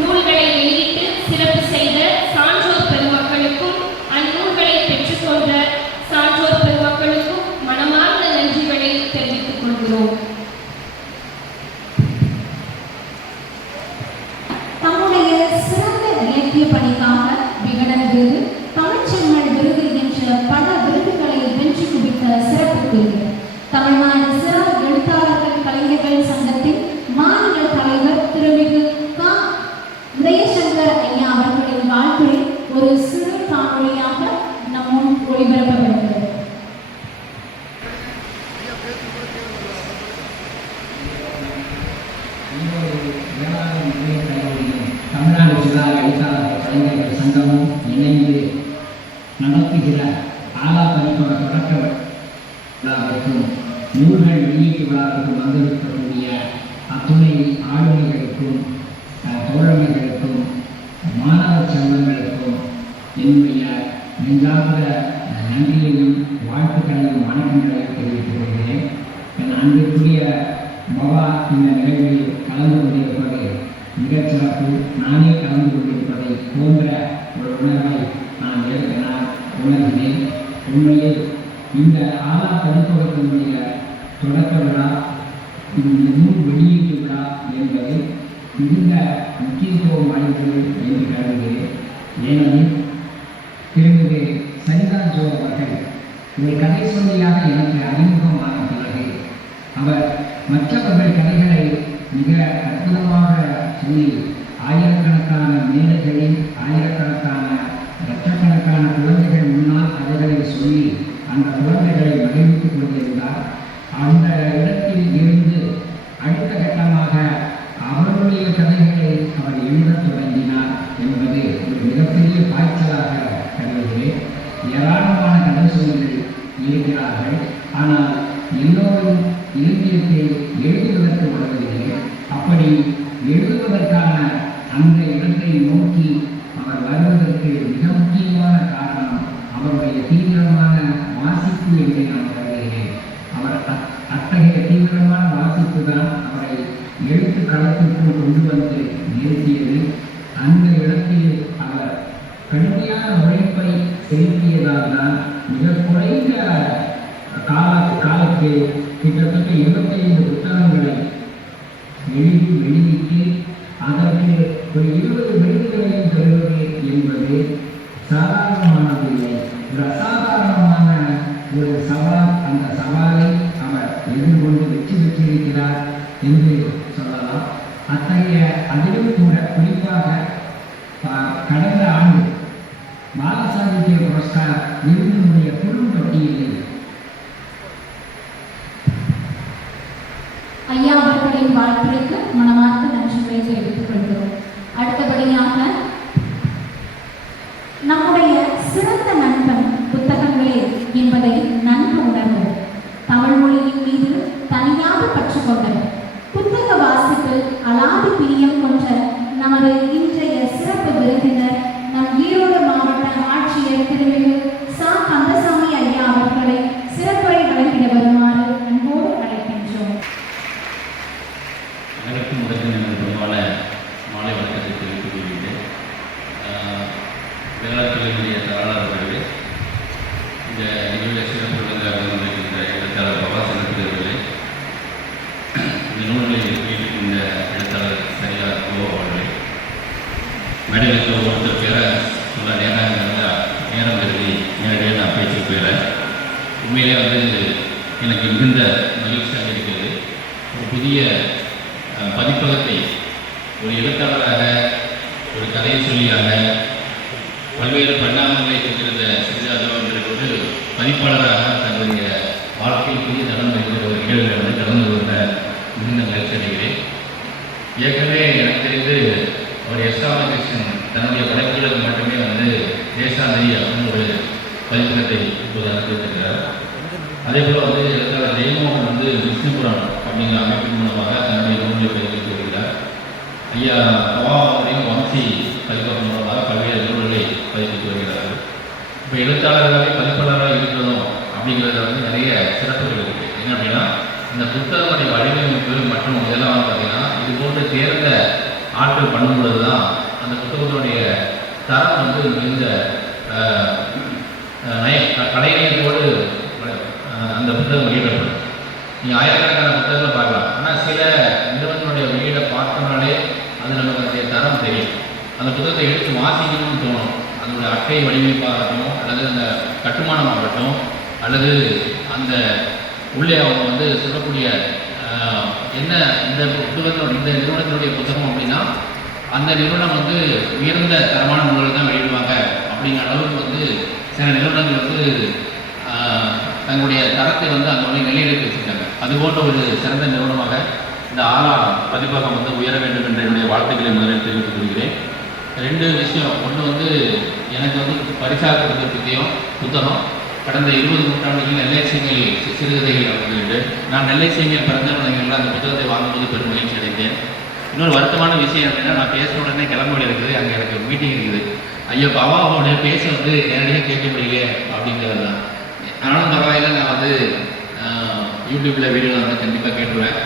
நூல்களை வெளியிட்டு சிறப்பு செய்த சான்றோர் பெருமக்கள் தமிழ்நாடு சிலா எழுத்தாளர் கலைஞர்கள் சங்கமும் இணைந்து நடத்துகிற ஆலா பதிப்பக தொடக்க விழாவிற்கும் நூல்கள் வெளியீட்டு விழாவிற்கும் வந்திருக்கக்கூடிய அத்துணை ஆளுமைகளுக்கும் தோழமைகளுக்கும் மாணவர் சங்கங்களுக்கும் என்னுடைய நெஞ்சார்ந்த நன்றியையும் வாழ்த்துக்களையும் வணக்கங்களையும் தெரிவித்துக் கொள்கிறேன். என் அன்பிற்குரிய பவா இந்த நிகழ்வில் கலந்து கொண்டிருப்பது மிகச் சிறப்பு. நானே கலந்து கொண்டிருப்பதை போன்ற ஒரு உணர்வை நான் உணர்கிறேன். உண்மையில் இந்த ஆலா பதிப்பகத்தினுடைய தொடக்க விழா, இந்த நூல் வெளியீட்டு விழா என்பது மிகுந்த முக்கியத்துவம் வாய்ந்தது என்று கருதுகிறேன். ஏனெனில் திருமிகு சரிதாஜோ அவர்கள் ஒரு கதை சொல்லியாக எனக்கு அறிமுகமான பிறகு அவர் மற்றவர்கள் கதைகளை மிக அற்புதமாக சொல்லி ஆயிரக்கணக்கான மேடைகளில் ஆயிரக்கணக்கான லட்சக்கணக்கான குழந்தைகள் முன்னால் கதைகளை சொல்லி அந்த குழந்தைகளை மகிழ்வித்துக் கொண்டிருந்தார். அந்த இடத்தில் இருந்து அடுத்த கட்டமாக அவருடைய கதைகளை அவர் எழுதத் தொடங்கினார் என்பது ஒரு மிகப்பெரிய பாய்ச்சலாக கருதுகிறேன். ஏராளமான கதை சொல்லிகள் இருக்கிறார்கள். ஆனால் எல்லோரும் இலக்கியத்தை எழுதுவதற்கு உதவுவதில்லை. அப்படி எழுதுவதற்கான அந்த இடத்தை நோக்கி அவர் வருவதற்கு மிக முக்கியமான காரணம் அவருடைய தீவிரமான வாசிப்பு என்று நான் கருதுகிறேன். அவர் அத்தகைய தீவிரமான வாசிப்பு தான் அவரை எழுத்து களத்திற்குள் கொண்டு வந்து நிறுத்தியது. அந்த இடத்தில் அவர் கடுமையான உழைப்பை செலுத்தியதால் தான் மிக குறைந்த காலத்தில் கிட்டத்தட்ட 25 புத்தகங்களை எழுதி வெளியிட்டு அதற்கு ஒரு 20 விருதுகளையும் பெறுவது என்பது சாதாரணமானதில்லை. ஒரு அசாதாரணமான ஒரு சவால். அந்த சவாலை அவர் எதிர்கொண்டு வெற்றி பெற்றிருக்கிறார் என்று சொல்லலாம். அத்தகைய அதிலும் கூட குறிப்பாக கடந்த ஆண்டு பால சாகித்ய புரஸ்கார் விருதினுடைய குறும்பட்டியலில் ஐயா அவர்களின் வாழ்க்கைக்கு மனமார்ந்த நன்றிகளை தெரிவித்துக் கொள்கிறோம். அடுத்தபடியாக நம்முடைய சிறந்த நண்பன் புத்தகங்களே என்பதை நன்கு உணர்ந்தவர். தமிழ் மொழியின் மீது தனியாக பற்று கொண்டவர். புத்தக வாசிப்பில் அலாதி பிரியம் கொண்ட நமது இன்றைய சிறப்பு விருந்தினர் நம் ஈரோடு மாவட்ட ஆட்சியர் திருமிகு சா. கந்தசாமி ஐயா அவர்களை சிறப்புரை வழங்கிட வருமாறு அன்போடு அழைக்கின்றோம். அனைவருக்கும் முதலில் எனது பொதுவான மாலை வணக்கத்தை தெரிவித்துக் கொள்கிறேன். வேளாண்மையுடைய தாராளர்களே, இந்த நிகழ்வில் சிறப்பு விளங்க வந்திருக்கின்ற எழுத்தாளர் பவா செலுத்துகிறவர்களே, இந்த நூல்களை வெளியிட்டிருக்கின்ற எழுத்தாளர் சரியா கோ அவர்களே, மேடையில் ஒருத்தர் பேரை சொல்ல நேரம் கருதி நேரடியாக நான் பேச்சு போயிடுறேன். உண்மையிலே எனக்கு மிகுந்த மகிழ்ச்சியாக இருக்கிறது. ஒரு புதிய பதிப்பகத்தை ஒரு எழுத்தாளராக, ஒரு கதையை சொல்லியாக, பல்வேறு பரிணாமங்களை கொண்டிருந்த சிறிதாஜோ அவர்களுக்கு பதிப்பாளராக தன்னுடைய வாழ்க்கையில் புதிய தடம் வருகிற ஒரு நிகழ்வுகளை கடந்து கொண்ட மிகுந்த மகிழ்ச்சி அடைகிறேன். ஏற்கனவே எனக்கு தெரிந்து அவர் எஸ். ராமகிருஷ்ணன் தன்னுடைய படைப்புகளுக்கு மட்டுமே தேசாந்திரி அப்படின்னு ஒரு பதிப்பகத்தை இப்போது அனுப்பியிருக்கிறார். அதே போல் எழுத்தாளர் ஜெயமோகன் விஷ்ணுபுரம் அப்படிங்கிற அமைப்பின் மூலமாக தன்னுடைய நூல்களை பதிப்பித்து வருகிறார். ஐயா பவா அவர்களையும் வம்சி பதிப்பகம் மூலமாக பல்வேறு நூல்களை பதிப்பித்து வருகிறார்கள். இப்போ எழுத்தாளர்களாகவே பதிப்பாளராக இருக்கிறதும் அப்படிங்கிறத நிறைய சிறப்புகள் இருக்குது. என்ன அப்படின்னா, இந்த புத்தகமுடைய வடிவமைப்பு மற்றும் இதெல்லாம் பார்த்தீங்கன்னா இது போன்று தேர்ந்த ஆட்கள் பண்ணும்பொழுது தான் அந்த புத்தகத்தினுடைய தரம் மிகுந்த கலைநயத்தோடு அந்த புத்தகம் வெளியிடப்படும். நீங்கள் ஆயிரக்கணக்கான புத்தகங்களை பார்க்கலாம். ஆனால் சில நிறுவனத்தினுடைய வெளியிட பார்த்தோம்னாலே அது நமக்கு அதனுடைய தரம் தெரியும். அந்த புத்தகத்தை எடுத்து வாசிக்கணும்னு தோணும். அதனுடைய அட்டை வடிவமைப்பாகட்டும், அல்லது அந்த கட்டுமானமாகட்டும், அல்லது அந்த உள்ளே அவங்க சொல்லக்கூடிய என்ன இந்த புத்தகத்தினுடைய இந்த நிறுவனத்தினுடைய புத்தகம் அப்படின்னா அந்த நிறுவனம் உயர்ந்த தரமான நூல்கள் தான் வெளியிடுவாங்க அப்படிங்கிற அளவுக்கு சில நிறுவனங்கள் தங்களுடைய தரத்தை அந்த நிலையிலுக்கு வச்சுருக்காங்க. அதுபோன்ற ஒரு சிறந்த நிறுவனமாக இந்த 6ஆம் பதிப்பகம் வந்து உயர வேண்டும் என்ற என்னுடைய வாழ்த்துக்களை முதலில் தெரிவித்துக் கொள்கிறேன். 2 விஷயம். ஒன்று வந்து எனக்கு வந்து பரிசாக கொடுத்த புத்தகம் கடந்த 20 நூற்றாண்டுகளில் நெல்லை சீமையில் சிறுகதைகள் அப்படின்ட்டு நான் நெல்லை சீமையில் பிறந்தவர்கள் அந்த புத்தகத்தை வாங்கும்போது பெரும் மகிழ்ச்சி அடைந்தேன். இன்னொரு வருத்தமான விஷயம் அப்படின்னா நான் பேசுகிற உடனே கிளம்ப வேண்டிய இருக்குது, அங்கே எனக்கு மீட்டிங் இருக்குது. ஐயோ பாபாவோடைய பேச வந்து நேரடியாக கேட்க முடியல அப்படிங்கிறது தான். ஆனாலும் பரவாயில்ல, நான் வந்து யூடியூப்பில் வீடியோ வந்து கண்டிப்பாக கேட்டுருவேன்.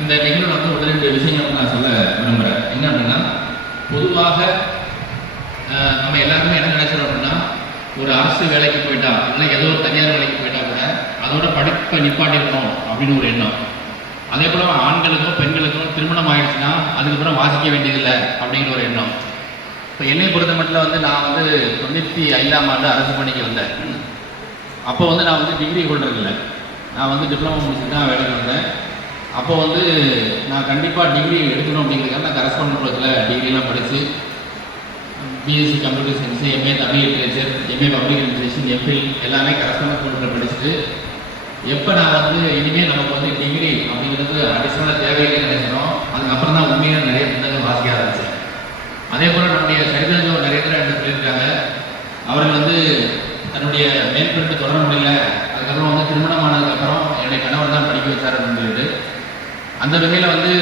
இந்த நிகழ்வு வந்து 1-2 விஷயங்கள் நான் சொல்ல விரும்புகிறேன். என்ன அப்படின்னா, பொதுவாக நம்ம எல்லாருமே என்ன நினைச்சிடும் அப்படின்னா, ஒரு அரசு வேலைக்கு போயிட்டா இல்லை ஏதோ ஒரு தனியார் வேலைக்கு போயிட்டா கூட அதோட படிப்பை நிப்பாட்டிருக்கணும் அப்படின்னு ஒரு எண்ணம். அதே போல் ஆண்களுக்கும் பெண்களுக்கும் திருமணம் ஆயிடுச்சுன்னா அதுக்கப்புறம் வாசிக்க வேண்டியதில்லை அப்படிங்கிற ஒரு எண்ணம். இப்போ என்னை பொறுத்த மட்டும் வந்து நான் வந்து 95ஆம் ஆண்டு அரசு பணிக்கு வந்தேன். அப்போ வந்து நான் வந்து டிகிரி ஹோல்டர் இல்லை, நான் வந்து டிப்ளமோ முடிச்சுட்டு தான் வேலைக்கு வந்தேன். அப்போ வந்து நான் கண்டிப்பாக டிகிரி எடுக்கணும் அப்படிங்கிறதுக்காக நான் கரஸ்பாண்டன்ட் கோர்ஸில் டிகிரிலாம் படித்து BSc computer science, MA Tamil literature, MA public administration, MPhil எல்லாமே கரஸ்பாண்டன்ட் கோர்ஸில் படிச்சுட்டு எப்போ நான் வந்து இனிமேல் நமக்கு வந்து டிகிரி அப்படிங்கிறது அடிஷனலாக தேவையில்லை நினைக்கிறோம், அதுக்கப்புறம் தான் உண்மையாக நிறைய புத்தகங்கள் வாசிக்க ஆரம்பித்தேன். அதே போல் நம்முடைய சரிதஞ்சோ நிறைய பேர் என்ன சொல்லியிருக்காங்க, அவர்கள் வந்து தன்னுடைய மேற்படிப்பு தொடர முடியல, அதுக்கப்புறம் வந்து திருமணம் ஆனதுக்கப்புறம் என்னுடைய கணவர் தான் படிக்க வச்சார் அப்படின்னு சொல்லிட்டு அந்த வகையில் வந்து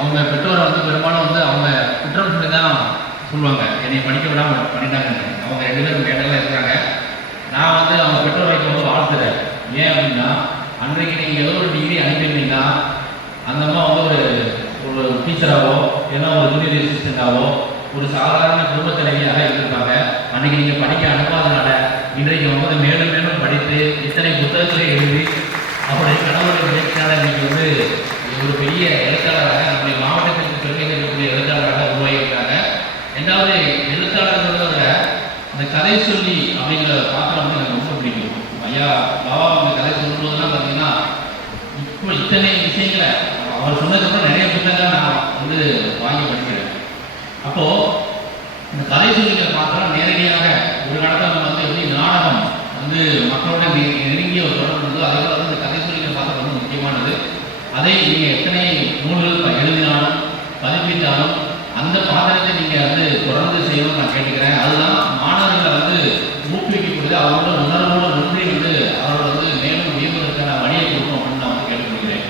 அவங்க பெற்றோரை வந்து பெரும்பாலும் வந்து அவங்க குற்றம் சொல்லி தான் சொல்லுவாங்க, என்னை படிக்க விடாமல் பண்ணிட்டாங்க. அவங்க 2 பேரும் கேட்டெல்லாம் இருக்கிறாங்க. நான் வந்து அவங்க பெற்றோர் வைக்கும்போது வாழ்த்துறேன். ஏன் அப்படின்னா, அன்றைக்கு நீங்கள் ஏதோ ஒரு டிகிரி அனுப்பியிருந்தீங்கன்னா அந்த அம்மா வந்து ஒரு டீச்சராகவோ இல்லைன்னா ஒரு ஜூனியர் அசிஸ்டண்டாகவோ ஒரு சாதாரண குடும்ப தலைவியாக இருந்திருப்பாங்க. அன்றைக்கி நீங்கள் படிக்க அனுப்பாதனால இன்றைக்கு வந்து மேலும் மேலும் படித்து இத்தனை புத்தகத்திலே எழுதி அவருடைய கணவருடைய முயற்சியால் இன்றைக்கி வந்து ஒரு பெரிய எழுத்தாளராக நம்முடைய மாவட்டத்திற்கு பெருமை இருக்கக்கூடிய எழுத்தாளராக உருவாகியிருக்காங்க. 2வது எழுத்தாளர்களோட அந்த கதை சொல்லி அப்படிங்கிற பாத்திரம் வந்து எனக்கு ரொம்ப பிடிக்கும். ஐயா பாபா அவங்க கதை சொல்லும்போதெல்லாம் பார்த்தீங்கன்னா இப்போ இத்தனை விஷயங்களை அவர் சொன்னதுக்கப்புறம் நிறைய புத்தகங்கள் நான் வந்து வாங்கி படிக்கிறேன். அப்போது இந்த கதை சொல்லிக்கிற பாத்திரம் நேரடியாக ஒரு காலத்தில் நம்ம வந்து எப்படி நாடகம் வந்து மக்களோட நெருங்கிய ஒரு தொடர்பு இருந்தோ அதே போல் வந்து இந்த கதை சொல்லிக்கிற பாத்திரம் ரொம்ப முக்கியமானது. அதை நீங்கள் எத்தனை நூல்கள் எழுதினாலும் பதிப்பித்தாலும் அந்த பாத்திரத்தை நீங்கள் வந்து தொடர்ந்து செய்யணும்னு நான் கேட்டுக்கிறேன். அதுதான் மாணவர்களை வந்து ஊக்குவிக்கக்கூடியது, அவரோட உணர்வோடு ஒன்றி வந்து அவரோட வந்து மேலும் உயர்வதற்கான வழியை கொடுக்கும் அப்படின்னு நான் வந்து கேட்டுக்கொள்கிறேன்.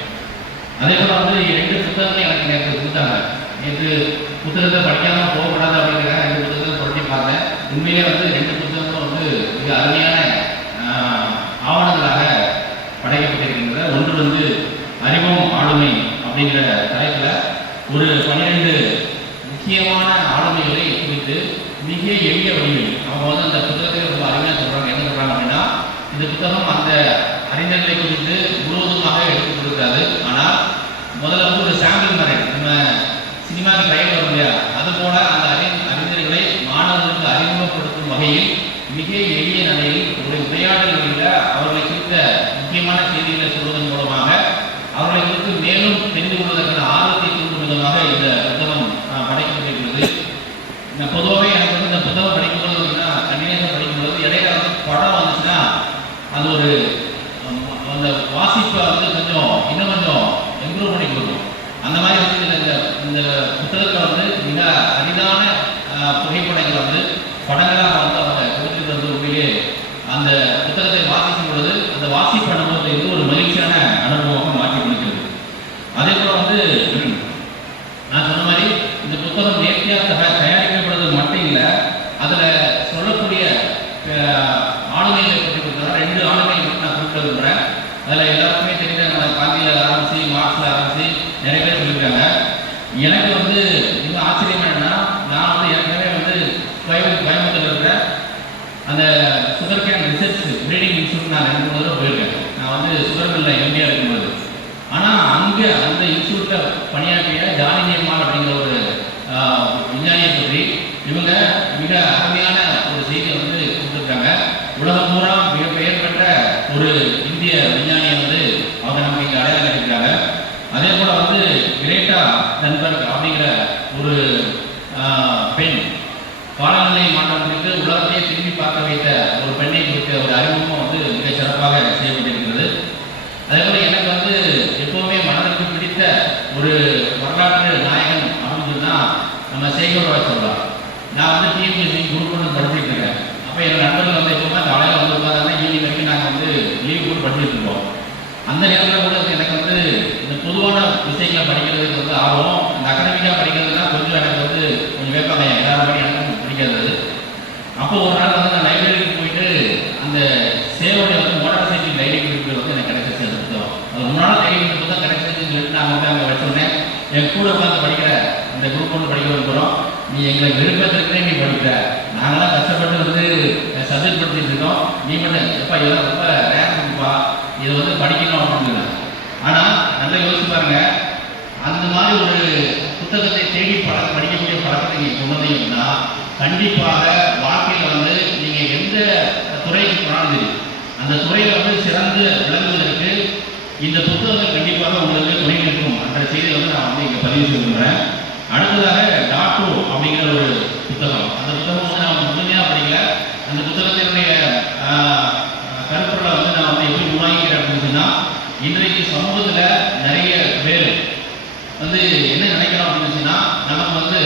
அதே போல் வந்து 2 புத்தகங்களை எனக்கு நேற்று கொடுத்தாங்க. நேற்று புத்தகத்தை படிக்காமல் போகக்கூடாது அப்படிங்கிற 2 புத்தகத்தை புரட்டி பார்த்தேன். உண்மையிலே வந்து 2 புத்தகங்களும் வந்து மிக அருமையான ஆவணங்களாக படைக்கப்பட்டிருக்கின்றன. ஒன்று வந்து அறிவும் ஆளுமை அப்படிங்கிற தலைப்பில் ஒரு 12 முக்கியமான ஆளுமைகளை குறித்து மிக எளிய வழியில் அவங்க வந்து அந்த புத்தகத்தை ரொம்ப அருமையாக சொல்கிறாங்க. என்ன சொல்கிறாங்க அப்படின்னா, இந்த புத்தகம் அந்த அறிஞர்களை குறித்து முழுவதுமாக எடுத்து கொடுக்காது, ஆனால் முதல்ல வந்து ஒரு சாம்பிள் மாதிரி நம்ம சினிமாவுக்கு ட்ரையல் வரும் இல்லையா, அதுபோல அந்த அறிஞர்களை மாணவர்களுக்கு அறிமுகப்படுத்தும் வகையில் மிக எளிய நிலையில் ஒரு உரையாடல்களில் அவர்களை குறித்த முக்கியமான செய்திகளை சொல்வதன் மூலமாக அவர்களை குறித்து மேலும் தெரிந்து கொள்வதற்கான ஆர்வத்தை தூண்டும் விதமாக இந்த புத்தகம் படைக்கப்பட்டிருக்கிறது. பொதுவாகவே எனக்கு வந்து இந்த புத்தகம் படிக்கும்போது பார்த்தீங்கன்னா கண்டினியூஸாக படிக்கும்போது இடையில வந்து படம் வந்துச்சுன்னா அது ஒரு அந்த வாசிப்பை வந்து இன்னும் கொஞ்சம் இம்ப்ரூவ் பண்ணி கொடுக்கும். அந்த மாதிரி வந்து இந்த புத்தகத்தில் வந்து மிக அரிதான புகைப்படங்களை வந்து படங்களாக வந்து அவங்க கொடுத்துட்டு வந்து உண்மையிலே அந்த புத்தகத்தை வாசிக்கும் பொழுது அந்த வாசிப்பு அனுபவத்தை வந்து ஒரு மகிழ்ச்சியான அனுபவமாக மாற்றி கொடுக்கிறது. அதே போல் வந்து நான் சொன்ன மாதிரி இந்த புத்தகம் நேர்த்தியாக தயாரிக்கப்படுறது மட்டும் இல்லை, அதில் சொல்லக்கூடிய ஆளுமைகளை பற்றி கொடுத்தா 2 ஆளுமையை மட்டும் நான் குறிப்பிட விரும்புகிறேன். அதில் எல்லாருக்குமே தெரிஞ்ச காந்தியில் ஆரம்பித்து மார்க்ஸில் ஆரம்பித்து நிறைய பேர் சொல்லியிருக்காங்க. எனக்கு வந்து இன்னும் ஆச்சரியம் என்னன்னா, நான் வந்து ஏற்கனவே வந்து கோயம்புத்தூரில் இருக்கிற அந்த sugar cane research breeding institute நான் 2-3 தடவை போயிருக்கேன். நான் வந்து சுகர் மில்லில் எம்டியாக இருக்கும்போது. ஆனால் அங்கே அந்த இன்ஸ்டியூட்டில் பணியாற்றிய ஜானகி அம்மாள் அப்படிங்கிற ஒரு விஞ்ஞானியை பற்றி இவங்க மிக அருமையான ஒரு செய்தியை வந்து கொடுத்துருக்காங்க. உலகம் பூரா மிக பெயர் பெற்ற ஒரு இந்திய விஞ்ஞானியை வந்து அவங்க நமக்கு இங்கே அடையாளம் கட்டிருக்காங்க. அதே போல் வந்து கிரேட்டா தன்பர்க் அப்படிங்கிற ஒரு பெண் காலநிலை மாற்றம் குறித்து உலகத்தையே திரும்பி பார்க்க வைத்த ஒரு பெண்ணை குறித்த ஒரு அறிமுகம் வந்து மிக சிறப்பாக செய்யப்பட்டிருக்கிறது. அதே போல் எனக்கு வந்து எப்போவுமே மனதிற்கு பிடித்த ஒரு வரலாற்று நாயகன் அப்படின்னு சொன்னால் நம்ம சேகர்ராஜ் சொல்லலாம். நான் வந்து டிஎன்பிஎஸ்சி குரூப் ஒன்று படிச்சுட்டு இருக்கேன். அப்போ எங்கள் நண்பர்கள் வந்து எப்பவுமே காலையில் வந்து உட்காந்து ஈவினிங் வரைக்கும் நாங்கள் வந்து லீவ் கூட படிச்சுட்டு இருப்போம். அந்த நேரத்தில் கூட எனக்கு வந்து இந்த பொதுவான விஷயங்களை படிக்கிறதுக்கு வந்து ஆர்வம். இந்த அகாடமிக்காக படிக்கிறதுனா கொஞ்சம் எனக்கு வந்து கொஞ்சம் வேப்பாங்க, எல்லாரும் படி எனக்கும் பிடிக்காது. அப்போ ஒரு நாள் வந்து நான் லைப்ரரிக்கு போயிட்டு அந்த சேவையை வந்து மோட்டார் சைக்கிள் டைரி குறிப்பு வந்து எனக்கு கிடைச்சிச்சு. அந்த புத்தகம் அது முன்னாள் டைரி குறிப்பு தான் கிடைச்சிச்சுன்னு சொல்லிட்டு நாங்கள் வந்து அங்கே வச்சோடனே என் கூட உட்காந்து படிக்கிற அந்த குரூப் ஒன்று படிக்க போகிறோம். நீ எங்களுக்கு விருப்பத்திற்குனே நீ படிக்கிற, நாங்களாம் கஷ்டப்பட்டு வந்து சப்ஜெக்ட் படிச்சுட்டு இருக்கோம், நீ மட்டும் எப்பா இதெல்லாம் ரொம்ப ரேங்க் இருக்குப்பா, இதை வந்து படிக்கணும் அப்படின்னு. ஆனால் நல்லா யோசிச்சு பாருங்க, அந்த மாதிரி ஒரு புத்தகத்தை தேடி படிக்கக்கூடிய பழக்கத்தை நீங்கள் கொண்டு வந்தீங்கன்னா கண்டிப்பாக வாழ்க்கையில் வந்து நீங்கள் எந்த துறைக்கு போனாலும் சரி அந்த துறையில் வந்து சிறந்து விளங்குவதற்கு இந்த புத்தகங்கள் கண்டிப்பாக உங்களுக்கு துணை நிற்கும் என்ற செய்தியை வந்து நான் வந்து இங்கே பதிவு செய்திருக்கிறேன். அடுத்ததாக டாட்டோ அப்படிங்கிற ஒரு புத்தகம். அந்த புத்தகம் வந்து நான் முழுமையாக படிக்கல. அந்த புத்தகத்தினுடைய கருப்பொருளை வந்து நான் வந்து எப்படி உருவாக்கிறேன் அப்படின்னு சொன்னால், இன்றைக்கு சமூகத்தில் நிறைய பேர் வந்து என்ன நினைக்கிறோம் அப்படின்னு சொன்னால், நமக்கு வந்து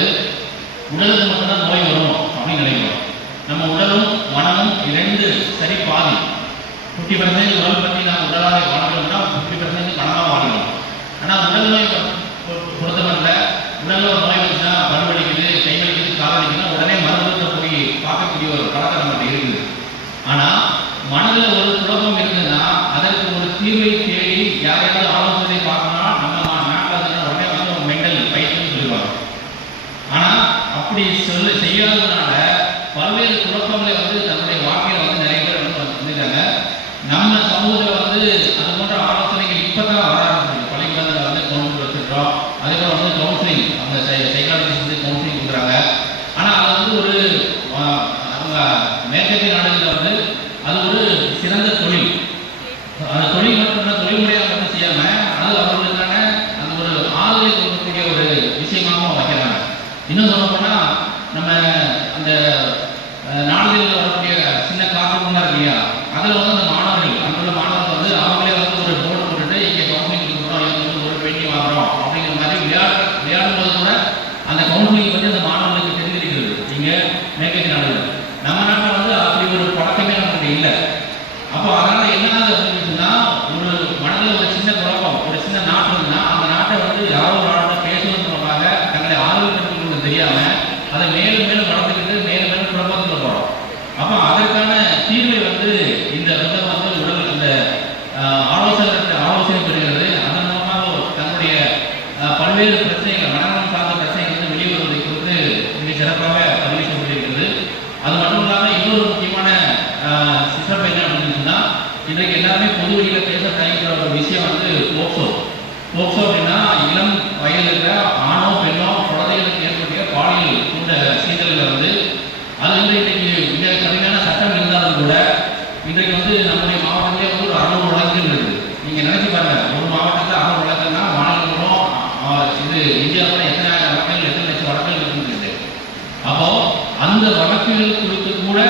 உடலுக்கு மட்டும்தான் நோய் வரும் அப்படின்னு நினைக்கிறோம். நம்ம உடலும் மனமும் 2 சரி பாதி. 50% உடல் பற்றி நாம் உடலாக வாழ்கிறோம்னா 50% மனமாக வாழ்கிறோம். ஆனால் உடல் நோய் பொறுத்தமட்டில் உடலில் ஒரு நோய் வந்துச்சுன்னா பல் வலிக்குது, கை வலிக்குது, கால் வலிக்குதுன்னா உடனே மருத்துவத்தை போய் பார்க்கக்கூடிய ஒரு பழக்கம் நம்மகிட்ட இருக்குது. ஆனால் மனதில் ஒரு குழப்பம் இருக்குதுன்னா அதற்கு ஒரு தீர்வை தேடி யாரையாவது ஆலோசனை பார்க்கணும் நம்ம நாட்டில் உடனே வந்து ஒரு மெண்டல் பைத்தியம்னு சொல்லிடுவாங்க. ஆனால் அப்படி செய்யாததுனால பல்வேறு குழப்பங்களை வந்து தன்னுடைய வாழ்க்கையில் வந்து நிறைய பேர் வந்து வந்துருக்காங்க. நம்ம சமூகத்தில் வந்து அது போன்ற ஆலோசனைகள் இப்போ தான் வர ஆரம்பிச்சிருக்கு. பள்ளிக்கூடத்தில் வந்து கவுன்சில் வச்சுருக்கோம். அதுக்கப்புறம் வந்து கவுன்சிலிங், அவங்க சைக்காலஜிஸ்ட் வந்து கவுன்சிலிங் கொடுக்குறாங்க. ஆனால் அது வந்து ஒரு அவங்க மேற்கத்திய நாடுகளில் வந்து அது ஒரு சிறந்த தொழில். அந்த தொழில் மட்டும் தொழில்முறையாக மட்டும் செய்யாமல் அது அவர்களுக்கான அந்த ஒரு ஆதரவை கொடுக்கக்கூடிய ஒரு விஷயமாகவும் வைக்கிறாங்க. இன்னும் சொல்லப்போனால் நம்ம அந்த நாடுகளில் வரக்கூடிய சின்ன காப்பீடுலாம் இருக்கு இல்லையா, அதில் வந்து அந்த மாணவர்கள் அங்குள்ள மாணவர்கள் வந்து அவங்களே வந்து ஒரு போர்டு போட்டுட்டு இங்கே கவுன்சிலிங் கொடுக்குறோம், இது வந்து ஒரு பெயிண்டிங் வாங்குறோம் அப்படிங்கிற மாதிரி விளையாடும்போது கூட அந்த கவுன்சிலிங் வந்து அந்த மாணவர்களுக்கு தெரிஞ்சிருக்கிறது. இங்கே மேற்கத்திய நாடுகள், நம்ம நாட்டில் வந்து அப்படி ஒரு பழக்கமே நமக்கு இல்லை. அப்போ அதனால் என்ன அப்படின்னா, ஒரு மனதில் ஒரு சின்ன குழப்பம், ஒரு சின்ன நாட்டு இருந்தால் அந்த நாட்டை வந்து யாரோ ஒரு நாட்டை பேசுவதன் மூலமாக தங்களை ஆதரவு தெரியாமல் அதை மேலும் மேலும் வளர்த்துக்கிட்டு மேலும் மேலும் குழப்பத்தில் போகிறோம். அப்போ அதற்கான தீர்வை வந்து இந்த புத்தகம் வந்து உடல் இந்த ஆலோசனை பெறுகிறது. அதன் மூலமாக தன்னுடைய பல்வேறு பிரச்சனைகள், மனநலம் சார்ந்த பிரச்சனைகள் வந்து வெளிவருவதை குறித்து மிக சிறப்பாக பதிவு செய்யப்பட்டிருக்கிறது. அது மட்டும் இல்லாமல் இன்னொரு முக்கியமான சிறப்பு என்ன அப்படின்னு சொன்னால், இன்றைக்கு எல்லாருமே பொது வழியில் பேச தயங்குற ஒரு விஷயம் வந்து போக்சோ. போக்சோ அப்படின்னா இளம் வயதில் இருக்கிற ஆணோ பெண்ணோ குழந்தைகளுக்கு ஏற்படைய பாலியல் தூண்ட சீண்டல்களை வந்து அது வந்து இன்றைக்கு மிக கடுமையான சட்டம் இருந்தாலும் கூட இன்றைக்கு வந்து நம்முடைய மாவட்டத்திலே வந்து ஒரு 600 வழக்குகள் இருக்குது. நீங்கள் நினைச்சு பாருங்கள், ஒரு மாவட்டத்தில் 600 வழக்குன்னா மாநிலங்களும் இது இந்தியாவில் எத்தனை வழக்குகள், எத்தனை லட்சம் வழக்குகள் இருக்குன்னு. அப்போது அந்த வழக்குகள் குறித்து கூட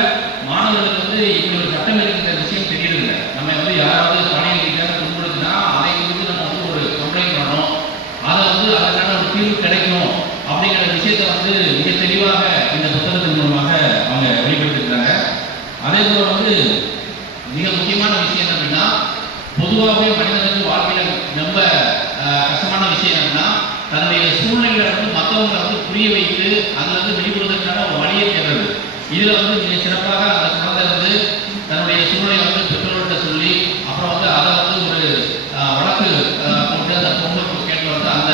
மாணவர்களுக்கு வந்து இப்படி ஒரு சட்டம் இருக்கிற விஷயம் தெரியறதில்லை. நம்ம வந்து யாராவது பாலியல் ரீதியாக துன்புறுத்தினா அதை குறித்து நம்ம வந்து ஒரு கம்ப்ளைண்ட் பண்ணணும், அதை வந்து அதற்கான ஒரு தீர்வு கிடைக்கும் அப்படிங்கிற விஷயத்தை வந்து மிக தெளிவாக இந்த புத்தகத்தின் மூலமாக அவங்க வெளிப்படுத்திருக்கிறாங்க. அதே போல் வந்து மிக முக்கியமான விஷயம் என்ன அப்படின்னா, பொதுவாகவே மனிதனுக்கு வாழ்க்கையில் ரொம்ப கஷ்டமான விஷயம் என்னன்னா, தன்னுடைய சூழ்நிலைகளை வந்து மற்றவங்களை வந்து புரிய வைத்து அதில் வந்து வெளிப்படுவதற்கான ஒரு வழியை தேடுறது. இதில் வந்து மிக சிறப்பாக அந்த குழந்தை வந்து தன்னுடைய சூழ்நிலை வந்து பெற்றோர்கிட்ட சொல்லி அப்புறம் வந்து அதை வந்து ஒரு வழக்கு கொண்டு அந்த பொண்ணுக்கு கேட்டு வந்து அந்த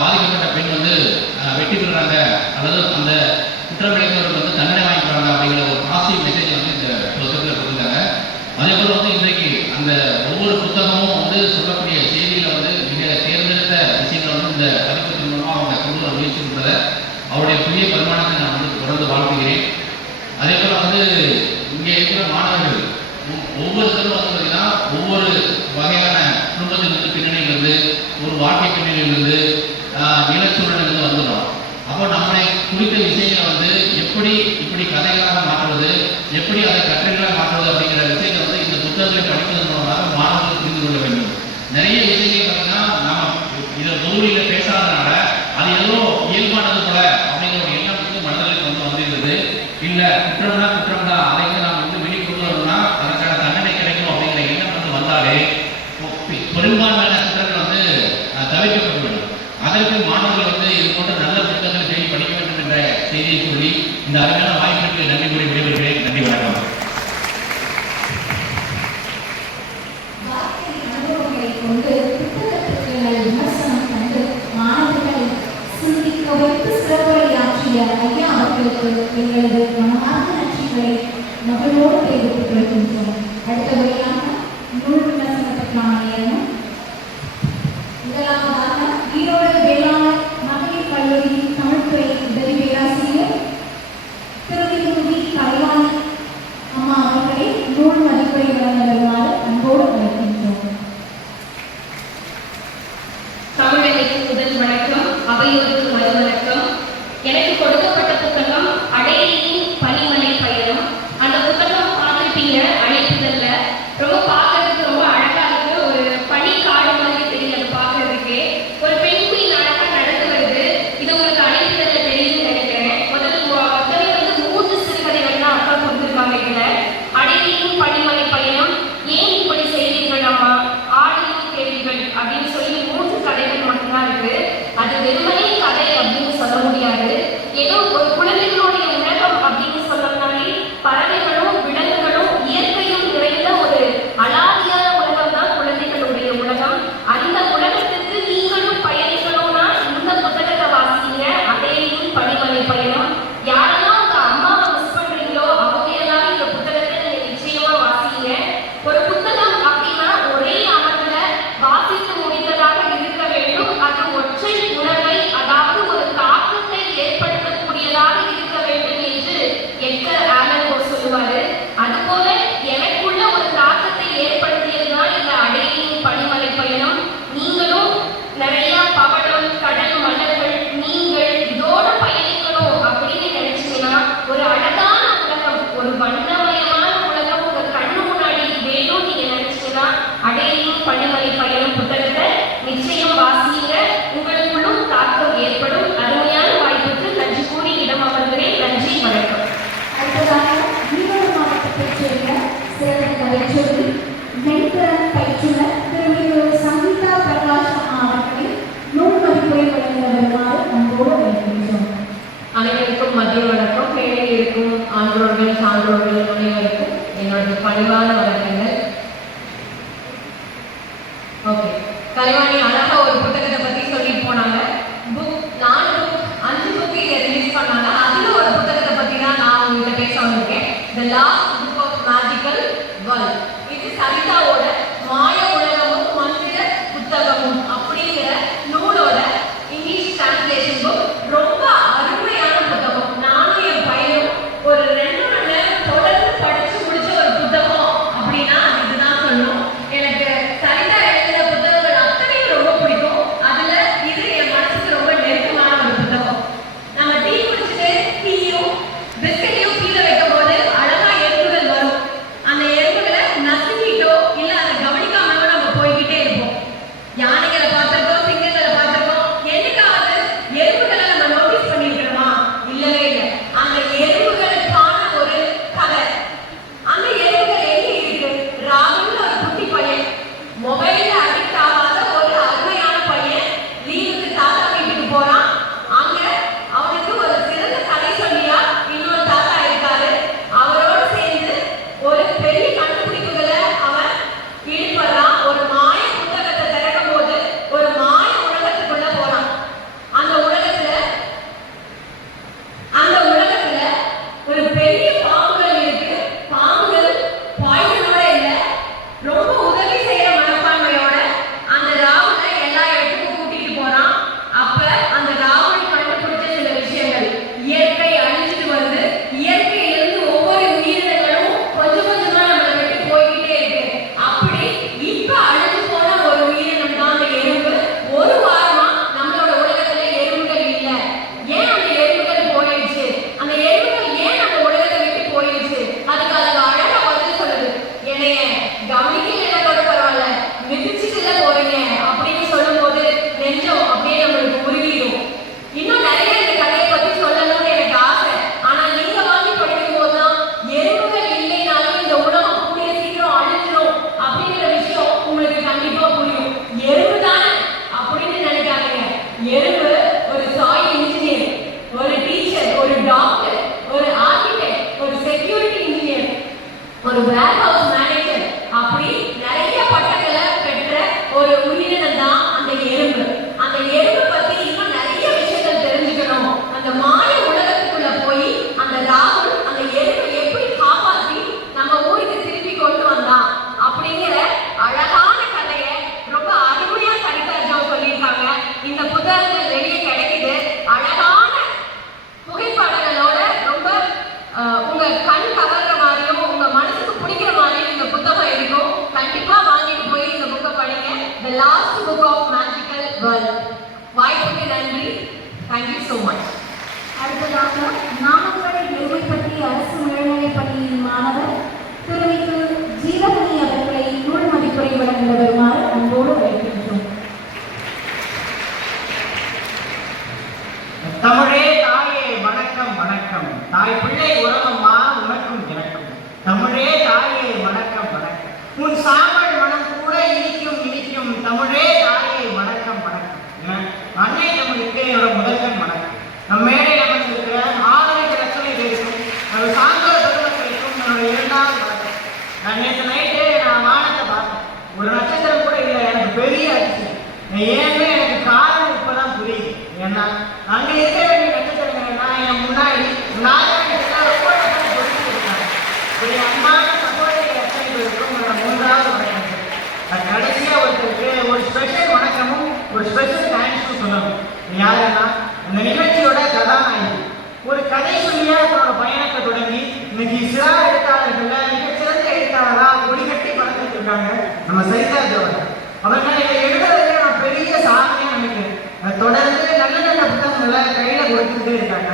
பாதிக்கப்பட்ட பெண் வந்து வெற்றி பெறுறாங்க அல்லது அந்த குற்றம் இழைத்தவர்கள் வந்து தண்டனை வாங்கிக்கிறாங்க அப்படிங்கிற ஒரு பாசிட்டிவ் மெசேஜ் வந்து இந்த புத்தகத்தில் கொடுத்துருக்காங்க. அதே போல் வந்து இன்றைக்கு அந்த ஒவ்வொரு புத்தகமும் வந்து சொல்லக்கூடிய செய்தியில் வந்து மிக தேர்ந்தெடுத்த விஷயங்களை வந்து இந்த பதிப்பத்தின் மூலமாக அவங்க கொண்டு வர முயற்சி பண்ணுறதை அவருடைய புதிய பரிமாணத்தை நான் வந்து தொடர்ந்து வாழ்த்துகிறேன். அதே போல் வந்து இங்கே இருக்கிற மாணவர்கள் ஒவ்வொருத்தரும் வந்து பார்த்தீங்கன்னா ஒவ்வொரு வகையான குடும்பத்திலிருந்து பின்னணியிலிருந்து ஒரு வாழ்க்கை பின்னணியிலிருந்து நிலச்சூழலிருந்து வந்துடும். அப்போ நம்மளை குறித்த விஷயங்களை வந்து எப்படி இப்படி கதைகளாக மாற்றுவது, எப்படி அதை கட்டுரைகளாக மாற்றுவது அப்படிங்கிற விஷயத்தை வந்து இந்த புத்தகங்களை படிப்பதன் மூலமாக மாணவர்கள் புரிந்து கொள்ள வேண்டும். நிறைய விஷயங்கள் பார்த்தீங்கன்னா நாம் இதை கௌரியில் பேசாதனால அது ஏதோ இயல்பானது போல அப்படிங்கிற ஒரு எண்ணம் வந்து மனதில் வந்திருந்தது. இல்லை குற்றம்னா குற்றம் தான், அதை வந்து நாம் வந்து வெளிக்கொண்டு வரணும்னா அதற்கான தண்டனை கிடைக்கும் அப்படிங்கிற எண்ணம் வந்து வந்தாலே பெரும்பான்மையான குற்றங்கள் வந்து தவிர்க்கப்பட வேண்டும். அதற்கு மாணவர்கள் வந்து இது போன்ற நல்ல புத்தகங்களை தேடி படிக்க வேண்டும் என்ற செய்தியை சொல்லி இந்த அருமையான வாய்ப்பிற்கு நன்றி கூறி விடைபெறுகிறேன். நன்றி, வணக்கம். அனுபவங்களை கொண்டு புத்தகத்திற்கு விமர்சனம் கண்டு மாணவர்களை சிந்திக்க வைத்து சிறப்புரையாற்றிய ஐயா அவர்களுக்கு எங்களது மனமார்ந்த நன்றிகளை மகளோடு தெரிவித்துக் கொள்கின்றோம். அடுத்தபடியாக நூல் விமர்சனத்திற்கான நேரம். முதலாவதாக ஈரோடு வேளாண் மகளிர் கல்லூரியின் தமிழ்துறை உதவி பேராசிரியர் திருவிதி கலைவாணி அம்மா அவர்களை நூல் மதிப்புரை வழங்க வருமாறு அன்போடு அழைக்கின்றோம். தமிழனுக்கு முதல் வணக்கம், அவையோருக்கு மறு வணக்கம். எனக்கு கொடுக்கப்பட்ட புத்தகம் அடையின் பனிமலை பயணம். அந்த புத்தகம் பார்த்துருப்பீங்க, அழைப்புதல்ல ரொம்ப பார்க்கறதுக்கு ரொம்ப அழகா இருக்கு. ஒரு பனிக்காடு மாதிரி தெரியாது பார்க்கறதுக்கு. ஒரு பெண் குயின் அழகா நடந்து வருது. இது உங்களுக்கு அழைப்புதல்ல தெரியும்னு நினைக்கிறேன். முதல்ல வந்து 3 சிறுகதைகள் தான் அக்கா கொடுத்துருக்காங்க. இதுல அடையின் பனிமலை பயணம், ஏன் இப்படி செய்வீர்கள் அம்மா, ஆடையும் கேள்விகள் அப்படின்னு சொல்லி 3 கதைகள் மட்டும்தான் இருக்கு. அது வெறுமனே கதை அப்படின்னு சொல்ல முடியாது. ஏதோ ஒரு குழந்தைகளுடைய உலகம் அப்படின்னு சொன்னோம்னாலே பறவைகளும் விலங்குகளும் இயற்கையும் நிறைந்த ஒரு அலாதியான உலகம் தான் குழந்தைகளுடைய உலகம். அந்த உலகத்துக்கு நீங்களும் பயணிக்கணும்னா இந்த புத்தகத்தை வாசிங்க, அடையும் பனிமலை பயணம். யாரெல்லாம் உங்க அம்மாவை மிஸ் பண்றீங்களோ அவங்க எல்லாரும் இந்த புத்தகத்தை நீங்க நிச்சயமா வாசிங்க. ஒரு புத்தகம் அப்படின்னா ஒரே அமர்வுல வாசித்து முடித்ததாக இருக்க வேண்டும். அது ஒற்றை உணர்வை, அதாவது ஒரு தாக்கத்தை ஏற்படுத்தக்கூடியதாக வாய்ப்புக்கு நன்றி. Thank you so much. அடுத்ததாக நாமக்கல் எருமைப்பட்டி அரசு மேல்நிலைப் பள்ளியின் மாணவர் திருமிகு ஜீவகனி அவர்களை நூல் மதிப்புரை வழங்க வருமாறு அன்போடு அழைக்கின்றோம். தமிழே தாயே வணக்கம் வணக்கம், தாய் பிள்ளை உறவம்மா உனக்கும் எனக்கும். தமிழே தாயே வணக்கம் வணக்கம், உன் சாம்பல் மனம் கூட இனிக்கும் இனிக்கும். தமிழே தாயே வணக்கம் வணக்கம். அன்னை தமிழுக்கு என்னோட முதல்வன் வணக்கம். நம் மேடையில் அமர்ந்திருக்கிற ஆதரவு ரசனை பேசும் சாந்தோர பெருமக்களுக்கும் என்னோட இரண்டாவது வணக்கம். நேற்று நைட்டு நான் வானத்தை பார்த்தேன், ஒரு நட்சத்திரம் கூட இல்லை. எனக்கு பெரிய அதிர்ச்சி. ஏன்னு எனக்கு காரணம் இப்பதான் புரியுது. ஏன்னா அங்க இருக்க வேண்டிய நட்சத்திரங்கள்னா என் முன்னாடி ஒரு அன்பான சகோதரி ரசனைகளுக்கும் மூன்றாவது வணக்கம். கடைசியா ஒருத்தருக்கு ஒரு ஸ்பெஷல் வணக்கமும் ஒரு ஸ்பெஷல் தேங்க்ஸும் சொல்லணும். யாருன்னா அந்த நிகழ்ச்சியோட கதாநாயகி. ஒரு கதை சொல்லியா தன்னோட பயணத்தை தொடங்கி இன்னைக்கு சிறா எழுத்தாளர்கள்ல மிகச்சிறந்த எழுத்தாளராக கொடிகட்டி பறந்துட்டு இருக்காங்க நம்ம சரிதா ஜோகர். அவர்கள் இதை எழுதுறதுல நான் பெரிய சாதனையா நினைக்கிறேன். தொடர்ந்து நல்ல நல்ல புத்தகங்களை கையில கொடுத்துட்டே இருக்காங்க.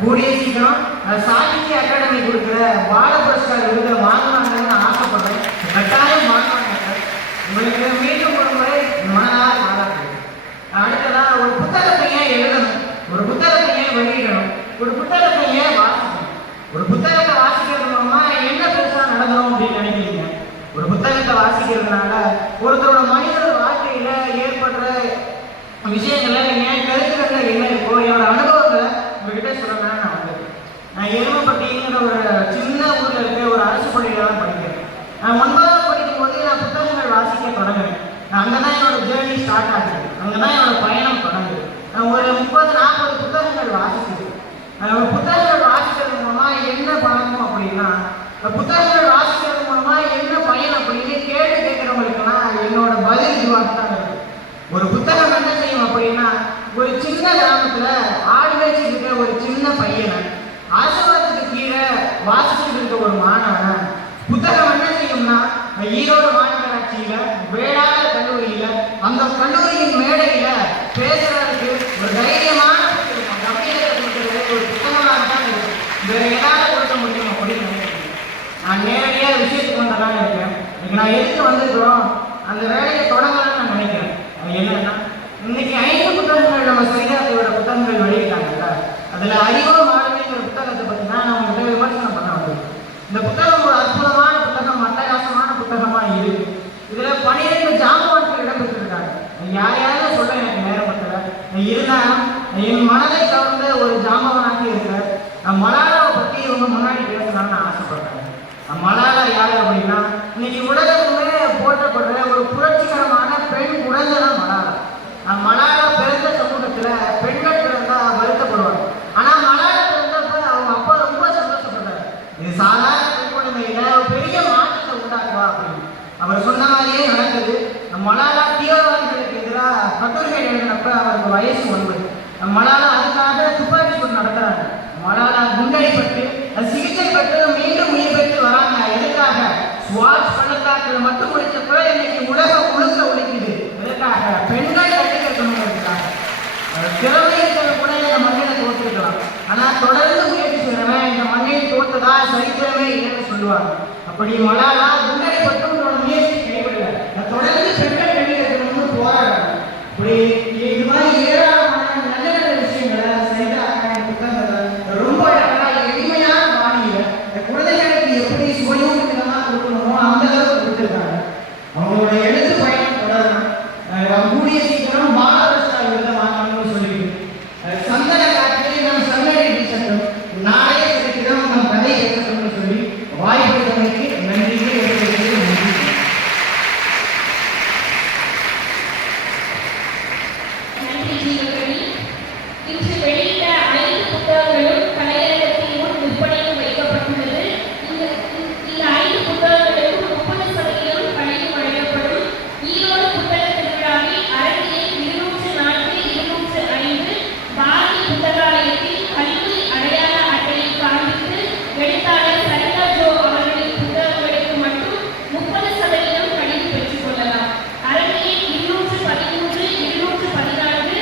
கூடிய சீக்கிரம் சாகித்ய அகாடமி கொடுக்குற பால புரஸ்கார் விருதை வாங்கினாங்கன்னு ஆசைப்படுறேன். கட்டாயம் வாங்கினாங்க. உங்களுக்கு மீண்டும் ஒரு முறை மனதார பாராட்டுகிறேன். அடுத்ததான் ஒரு புத்தகத்தை ஏன் எழுதணும், ஒரு புத்தகத்தை ஏன் வெளியிடணும், ஒரு புத்தகத்தை ஏன் வாசிக்கணும், ஒரு புத்தகத்தை வாசிக்கிறது மூலமா என்ன பெருசா நடந்தோம் அப்படின்னு நினைக்கிறீங்க? ஒரு புத்தகத்தை வாசிக்கிறதுனால ஒருத்தரோட மனித வாழ்க்கையில ஏற்படுற விஷயங்களை என் கருத்துக்கள் என்ன இருக்கோ என்னோட அனுபவங்களை உங்ககிட்ட சொல்லணும்னு நான் வந்திருக்கேன். நான் எருமைப்பட்டிங்கிற ஒரு சின்ன ஊர்ல இருக்க ஒரு அரசு பள்ளியில தான் படிக்கிறேன். நான் 9வது படிக்கும் போது நான் புத்தகங்கள் வாசிக்க தொடங்குறேன். அங்கதான் என்னோட ஜேர்னி ஸ்டார்ட் ஆகுது. அங்கதான் என்னோட பயணம் தொடங்குது. நான் ஒரு 30-40 புத்தகங்கள் வாசிக்கிறேன். புத்தகங்கள் வாசிக்கிறது மூலமா என்ன பலனும் அப்படின்னா, புத்தகங்கள் வாசிக்கிறது மூலமா என்ன பயன் அப்படின்னு கேள்வி கேட்கிறவங்களுக்குலாம் என்னோட பதில் இதுவாக தான் இருக்கு. ஒரு புத்தகம் என்ன செய்யும் அப்படின்னா, ஒரு சின்ன கிராமத்துல ஆடு வச்சுட்டு இருக்க ஒரு சின்ன பையனை ஆசீர்வாதத்துக்கு கீழே வாசிச்சுட்டு இருக்க ஒரு மாணவனை புத்தகம் என்ன செய்யும்னா, ஈரோடு மாநகராட்சியில வேளாண் கல்லூரியில அந்த கல்லூரியின் மேடையில பேசுறதுக்கு ஒரு தைரியமான கவிதைகளை கொடுக்கிறது ஒரு புத்தகமாக தான் இருக்கும். வேற ஏதாவது கொடுக்க முடியும் அப்படின்னு நினைக்கிறேன். நான் நேரடியாக விஷயத்துக்கு வந்ததான் இருக்கேன். இன்னைக்கு நான் எதுக்கு வந்திருக்கிறோம், அந்த வேலையை தொடங்கலாம்னு நான் நினைக்கிறேன். அது என்னன்னா, இன்னைக்கு 5 புத்தகங்கள் நம்ம சரிதாத்தோட புத்தகங்கள் வெளியிட்டாங்கல்ல, அதுல அறிவோ மாணவிங்கிற புத்தகத்தை பத்தி தான் நான் உங்கள்கிட்ட விமர்சனம் பண்ண வந்திருக்கேன். இந்த புத்தகம் ஒரு அற்புதமான புத்தகம், அட்டகாசமான புத்தகமா இருக்கு. இதுல 12 ஜாம்பவான்கள் இடம்பெற்றிருக்காங்க. யாரையாவது சொல்ல எனக்கு நேரப்பட்டல. இருந்தாலும் என் மனதை கவர்ந்த ஒரு ஜாம்பவானாக இருக்கிற மலாலாவை பத்தி இவங்க முன்னாடி பேசலாம்னு நான் ஆசைப்படுறேன். மலாலா யாரு அப்படின்னா, இன்னைக்கு உலகத்துமே போற்றப்படுற ஒரு புரட்சிகரமான பெண் குழந்தை தான் மலாலா. மலாலா பிறந்த சமூகத்துல பெண்கள் பிறந்தா வருத்தப்படுவாங்க. ஆனா மலாலா பிறந்தப்ப அவங்க அப்பா ரொம்ப சந்தோஷப்படுறாரு. இது சாதாரண பெண் குழந்தையில பெரிய மாற்றத்தை உண்டாக்குவா அப்படின்னு. அவர் சொன்ன மாதிரியே நடக்குது. மலாலா தீவிரவாதிகளுக்கு எதிராக கட்டுரைகள் எழுதினப்ப அவருக்கு வயசு 9. மலாலா அதுக்காக துப்பாக்கி சூடு நடத்துறாங்க. மலாலா குண்டடிப்பட்டு சிகிச்சை பெற்று மீண்டும் உயிர் பெற்று வராங்க. எதுக்காக? ஸ்வாட்ச் பள்ளத்தாக்கில் மட்டும் முடிச்சப்ப இன்னைக்கு உலகம் முழுக்க ஒழிக்குது. எதுக்காக? பெண்கள் கட்டுக்கிறதுக்காக. திறமையர்கள் கூட இந்த மண்ணில தோற்றுக்கலாம். ஆனா தொடர்ந்து முயற்சி செய்யறவன் இந்த மண்ணில் தோற்றதா சரித்திரமே இல்லைன்னு சொல்லுவாங்க. அப்படி மலாலா குண்டடிப்பட்டு உங்களோட முயற்சி கைவிடல. தொடர்ந்து பெண்கள் கட்டிக்கிறதுக்கு போராடுறாங்க. இப்படி இது மாதிரி ஏராளமான நல்ல நல்ல விஷயங்களை சரிதாக புத்தகங்களை ரொம்ப எளிமையான பாணியில குழந்தைகளுக்கு எப்படி சுவையும் விதமாக கொடுக்கணுமோ அந்த அளவுக்கு கொடுத்துருக்காங்க. அவங்களோட எழுத்து பயணம் தொடரணும். கூடிய சீக்கிரம் பாலகிருஷ்ணா விருதை வாங்கணும்னு சொல்லிட்டு சந்தன காற்றில் நம் சந்தனை சட்டம் நாளே கிடைக்கிறோம் நம் கதை கேட்கணும்னு சொல்லி வாய்ப்புகளுக்கு நன்றியை எடுத்துக்கிறது. நன்றி. நன்றி ஜீவகணி. இன்று வெளியிட்ட 5 புத்தகங்களும் கலையரங்கத்தின் முன் விற்பனையில் வைக்கப்பட்டுள்ளது. இந்த 5 புத்தகங்களுக்கும் 30% கழிவு வழங்கப்படும். ஈரோடு புத்தக திருவிழாவில் அரங்கில் 204-205 பாரதி புத்தகாலயத்தில் கல்வி அடையாள அட்டையை காண்பித்து எழுத்தாளர் சரிதா ஜோ அவர்களின் புத்தகங்களுக்கு மட்டும் 30% கழிவு பெற்றுக் கொள்ளலாம். அரங்கில் 213-214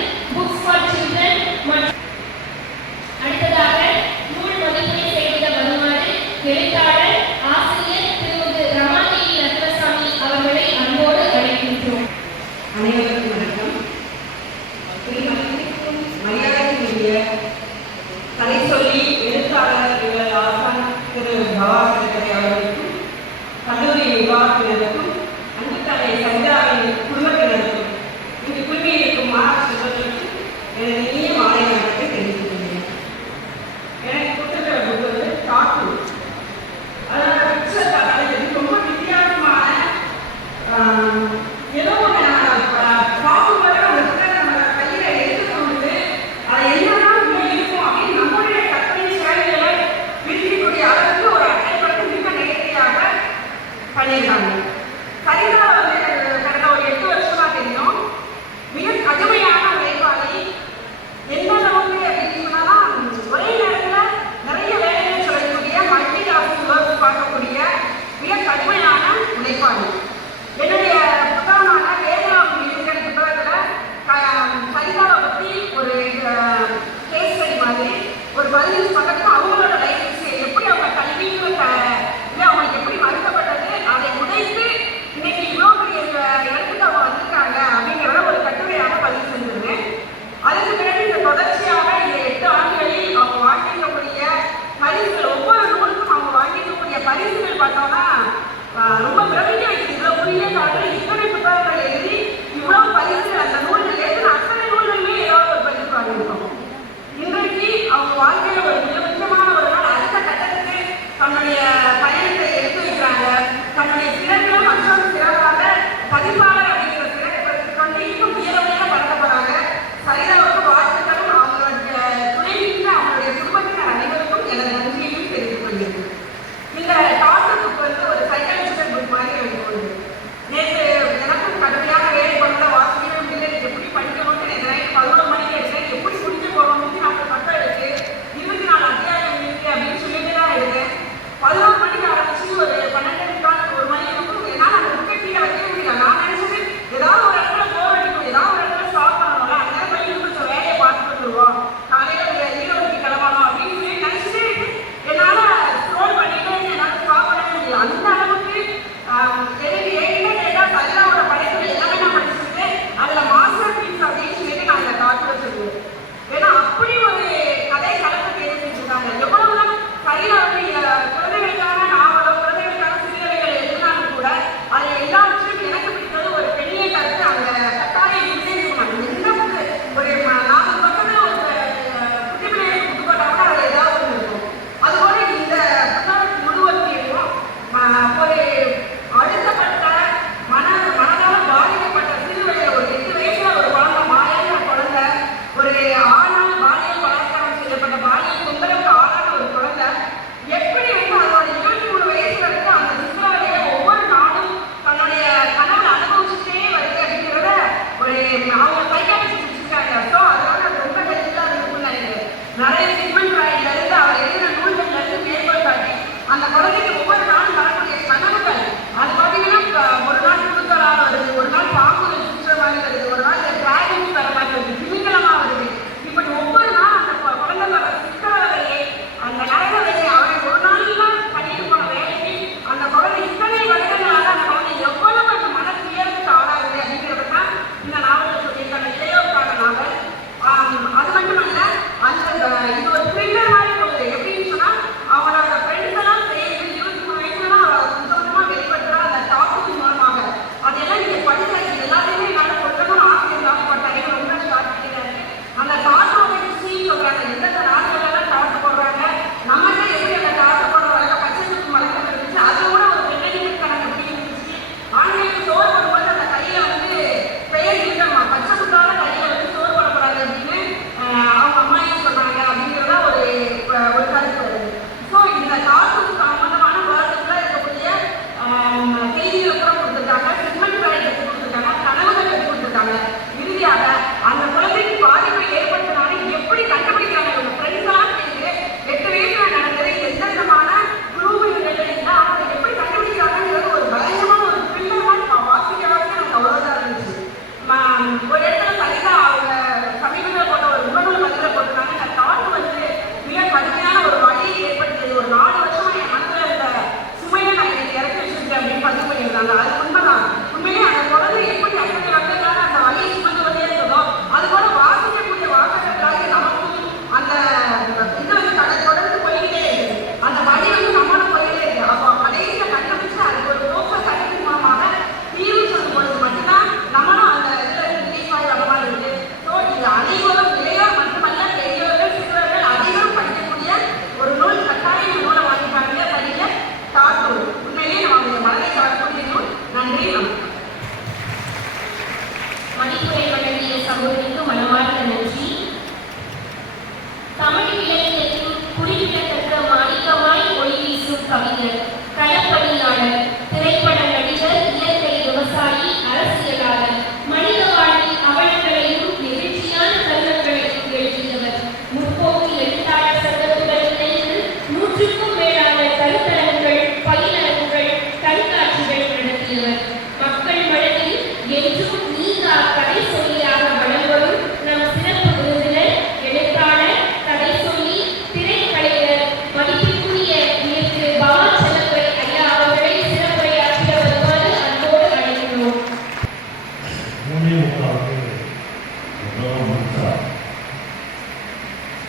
முடிச்சா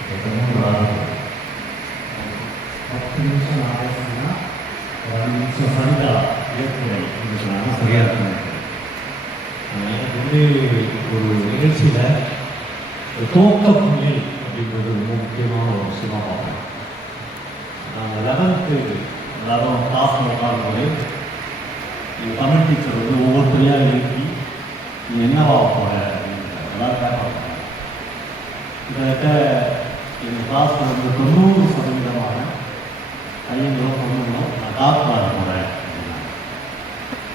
10 நிமிஷம் நான் பேசினா 5 நிமிஷம் சரிதா ஏற்புரை சொன்னாங்க சரியாக இருக்கும். எனக்கு வந்து ஒரு நிகழ்ச்சியில் துவக்க புள்ளி அப்படின்றது ரொம்ப முக்கியமான ஒரு விஷயமாக பார்ப்பேன். நாங்கள் 11th கிளாஸ் உட்காரும்போது எங்கள் தமிழ் டீச்சர் வந்து ஒவ்வொருத்தரையாக எழுப்பி நீ என்னவா போகிற அப்படின்னு எல்லாரும் கேட்பாங்க. கிட்டத்தட்ட எங்கள் கிளாஸில் வந்து 90% பையங்களோ பொண்ணுங்களோ நான் டாக்டர் ஆக போகிறேன் அப்படின்னா,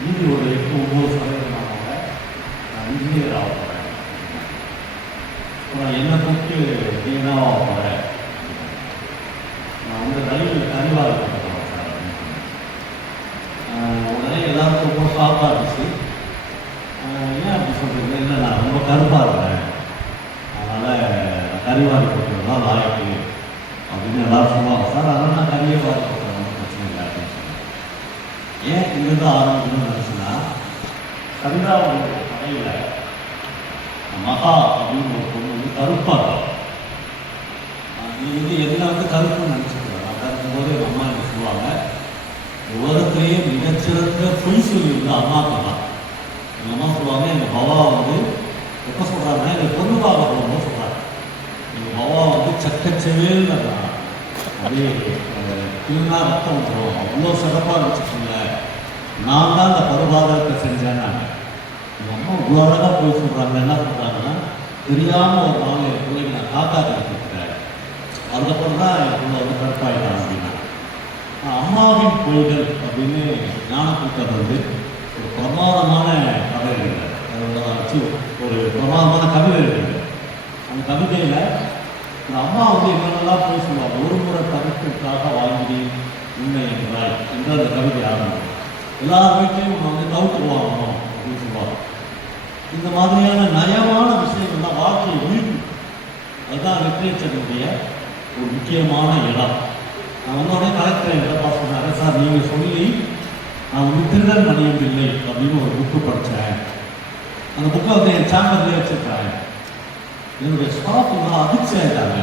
மீதி ஒரு 8-9% நான் இன்ஜினியர் ஆக போகிறேன். அப்புறம் என்னை கூப்பிட்டு நீ என்னவா ஆக போகிறேன், நான் வந்து ரயில் கரிவாள் போகிறேன் சார் அப்படின்னு சொன்னேன். உடனே எல்லாருக்கும் ரொம்ப ஷாக்காக இருந்துச்சு. ஏன் அப்படி சொல்கிறீங்க? இல்லை நான் ரொம்ப கருப்பாக இருக்கிறேன், அதனால் கரிவாரி போட்டுறது தான் லாய்க்கு அப்படின்னு எல்லாரும் சொல்லுவாங்க சார். அதனால் நான் கரியே வாரி போட்டுறேன், ஒன்றும் பிரச்சனை இல்லை அப்படின்னு சொன்னேன். ஏன் இங்கிருந்து ஆரம்பிக்கணும்னு நினச்சுன்னா, கவிதாவுடைய கதையில் மகா அப்படின்னு ஒரு பொண்ணு வந்து கருப்பாக நீ வந்து என்ன வந்து கருப்புன்னு நினச்சிக்கிறேன். நான் கருப்பும்போது எங்கள் அம்மா என்ன சொல்லுவாங்க, உலகத்திலேயே மிகச்சிறந்த பொய் சொல்லியிருந்த அம்மாக்கு தான். எங்கள் அம்மா சொல்லுவாங்க, எங்கள் பவா வந்து எப்போ சொல்கிறாங்கன்னா எங்கள் பொண்ணு பார்க்க போகும்போது சொல்கிறாங்க, எங்கள் பவா வந்து சக்கச்சவேல் அப்படியே திருநா ரத்தம் வந்துடும், அவ்வளோ சிறப்பாக இருந்துச்சுங்க, நான் தான் அந்த பருவாதத்தை செஞ்சேன். நான் எங்கள் அம்மா இவ்வளோ அழகாக போய் சொல்கிறாங்க. என்ன சொல்கிறாங்கன்னா, தெரியாமல் ஒரு நாள் என் பிள்ளைங்க நான் காக்கா கற்றுக்கிட்டேன், அதுக்கப்புறம் தான் என் பிள்ளை வந்து கருப்பாயிட்டான் அப்படின்னா. அம்மாவின் பொய்கள் அப்படின்னு ஞானக்கூட்டர் வந்து ஒரு பிரமாதமான கதை எழுதுகிறார். அதை வச்சு ஒரு பிரமாதமான கவிதை எழுதுகிறார். அந்த கவிதையில் இந்த அம்மா வந்து என்னென்னலாம் போய் சொல்லுவாங்க. ஒரு முறை கருத்துக்காக வாங்கி உண்மை என்றாய் என்று அந்த கவிதை ஆரம்பிக்கும். எல்லார் வீட்லையும் நம்ம வந்து கவுட்டு வாங்கணும் அப்படின்னு சொல்லுவாங்க. இந்த மாதிரியான நயமான விஷயங்கள்லாம் வாழ்க்கையை உயிர், அதுதான் லிட்ரேச்சருடைய ஒரு முக்கியமான இடம். நான் வந்தோடனே கலெக்டர் என்கிட்ட சொன்னாங்க, சார் நீங்கள் சொல்லி நான் வந்து திருடன் மணியம் இல்லை அப்படின்னு ஒரு புக்கு படித்தேன், அந்த புக்கை வந்து என் சேம்பர்லேயே வச்சுருக்கேன். என்னுடைய ஸ்டாஃப்லாம் அதிர்ச்சி ஆகிட்டாங்க.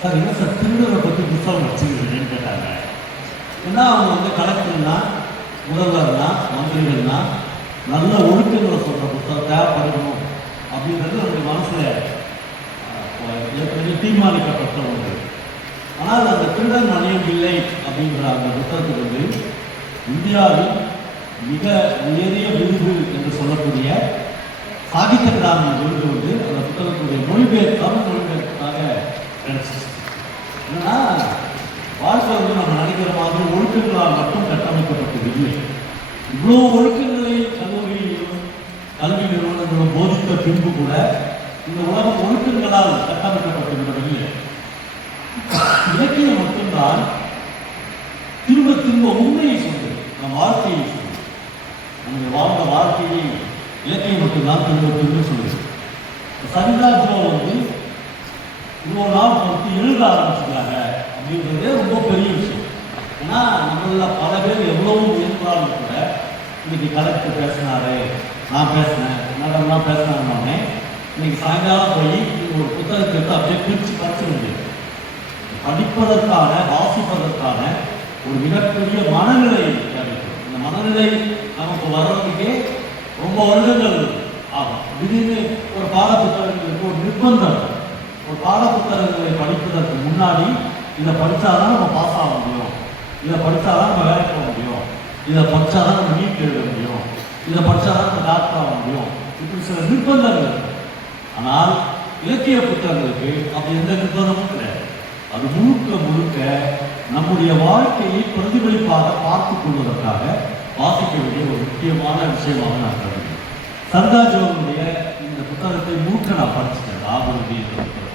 சார் என்ன சார் திருடரை பற்றி புத்தகம் வச்சுக்கிறீங்கன்னு கேட்டாங்க. ஏன்னா அவங்க வந்து கலெக்டர்னா, முதல்வர்னா, மந்திரிகள்னா நல்ல ஒழுக்கங்களை சொல்கிற புத்தகத்தை படிக்கணும் அப்படின்றது நம்முடைய மனசில் ஏற்கனவே தீர்மானிக்கப்பட்ட ஒன்று. ஆனால் அந்த திருடன் மணியம் இல்லை அப்படின்ற அந்த புத்தகத்துக்கு வந்து இந்தியாவில் மிக உயரிய விருது என்று சொல்லக்கூடிய சாகித்ய அகாடமி விருது வந்து அந்த புத்தகத்துடைய தமிழ் மொழிபெயர்ப்புக்காக கிடைச்சிச்சு. என்னன்னா, வாழ்க்கை வந்து நம்ம நினைக்கிற மாதிரி ஒழுக்கங்களால் மட்டும் கட்டமைக்கப்பட்டது இல்லை. இவ்வளோ ஒழுக்கங்களை கல்லூரியிலும் கல்வி நிறுவனங்களும் போதித்த பின்பு கூட இந்த உலகம் ஒழுக்கங்களால் கட்டமைக்கப்பட்டிருப்பதில்லை. இலக்கியம் மட்டும்தான் திரும்ப திரும்ப உண்மையை சொல்லுது, நம் வாழ்க்கையை சொல்லுது. நம்முடைய வாழ்ந்த வாழ்க்கையை இலக்கியம் மட்டும்தான் திரும்ப திரும்ப சொல்லுது. சரிதா ஜோ வந்து இவ்வளோ நாள் பொறுத்து எழுத ஆரம்பிச்சுட்டாங்க அப்படின்றதே ரொம்ப பெரிய விஷயம். ஏன்னா நம்மள பல பேர் எவ்வளவு முயன்றாலும் கூட இன்னைக்கு கலெக்டர் பேசினாரு, நான் பேசினேன், மேடம்லாம் பேசினாங்கன்னே இன்னைக்கு சாயங்காலம் போய் ஒரு புத்தகத்தை எடுத்து அப்படியே பிரித்து படிச்சிட முடியும். படிப்பதற்கான, வாசிப்பதற்கான ஒரு மிகப்பெரிய மனநிலை கிடைக்கும். இந்த மனநிலை நமக்கு வர்றதுக்கே ரொம்ப வருடங்கள் ஆகும். திடீர்னு ஒரு பாடப்புத்தகங்களுக்கு ஒரு நிர்பந்தம், ஒரு பாடப்புத்தகங்களை படிப்பதற்கு முன்னாடி இதை படித்தாதான் நம்ம பாஸ் ஆக முடியும், இதை படித்தாதான் நம்ம வேலைக்கு போக முடியும், இதை படித்தாதான் நம்ம நீட் எழுத முடியும், இதை படித்தாதான் நம்ம டாக்டர் ஆக முடியும், இப்படி சில நிர்பந்தங்கள் இருக்கு. ஆனால் இலக்கிய புத்தகங்களுக்கு அப்படி எந்த நிர்பந்தமும் கிடையாது. அது முழுக்க முழுக்க நம்முடைய வாழ்க்கையை பிரதிபலிப்பாக பார்த்து கொள்வதற்காக வாசிக்க வேண்டிய ஒரு முக்கியமான விஷயமாக நான் கருதுகிறேன். சர்தாஜோனுடைய இந்த புத்தகத்தை முழுக்க நான் படிச்சுட்டேன். ஆபுதி என்ற புத்தகம்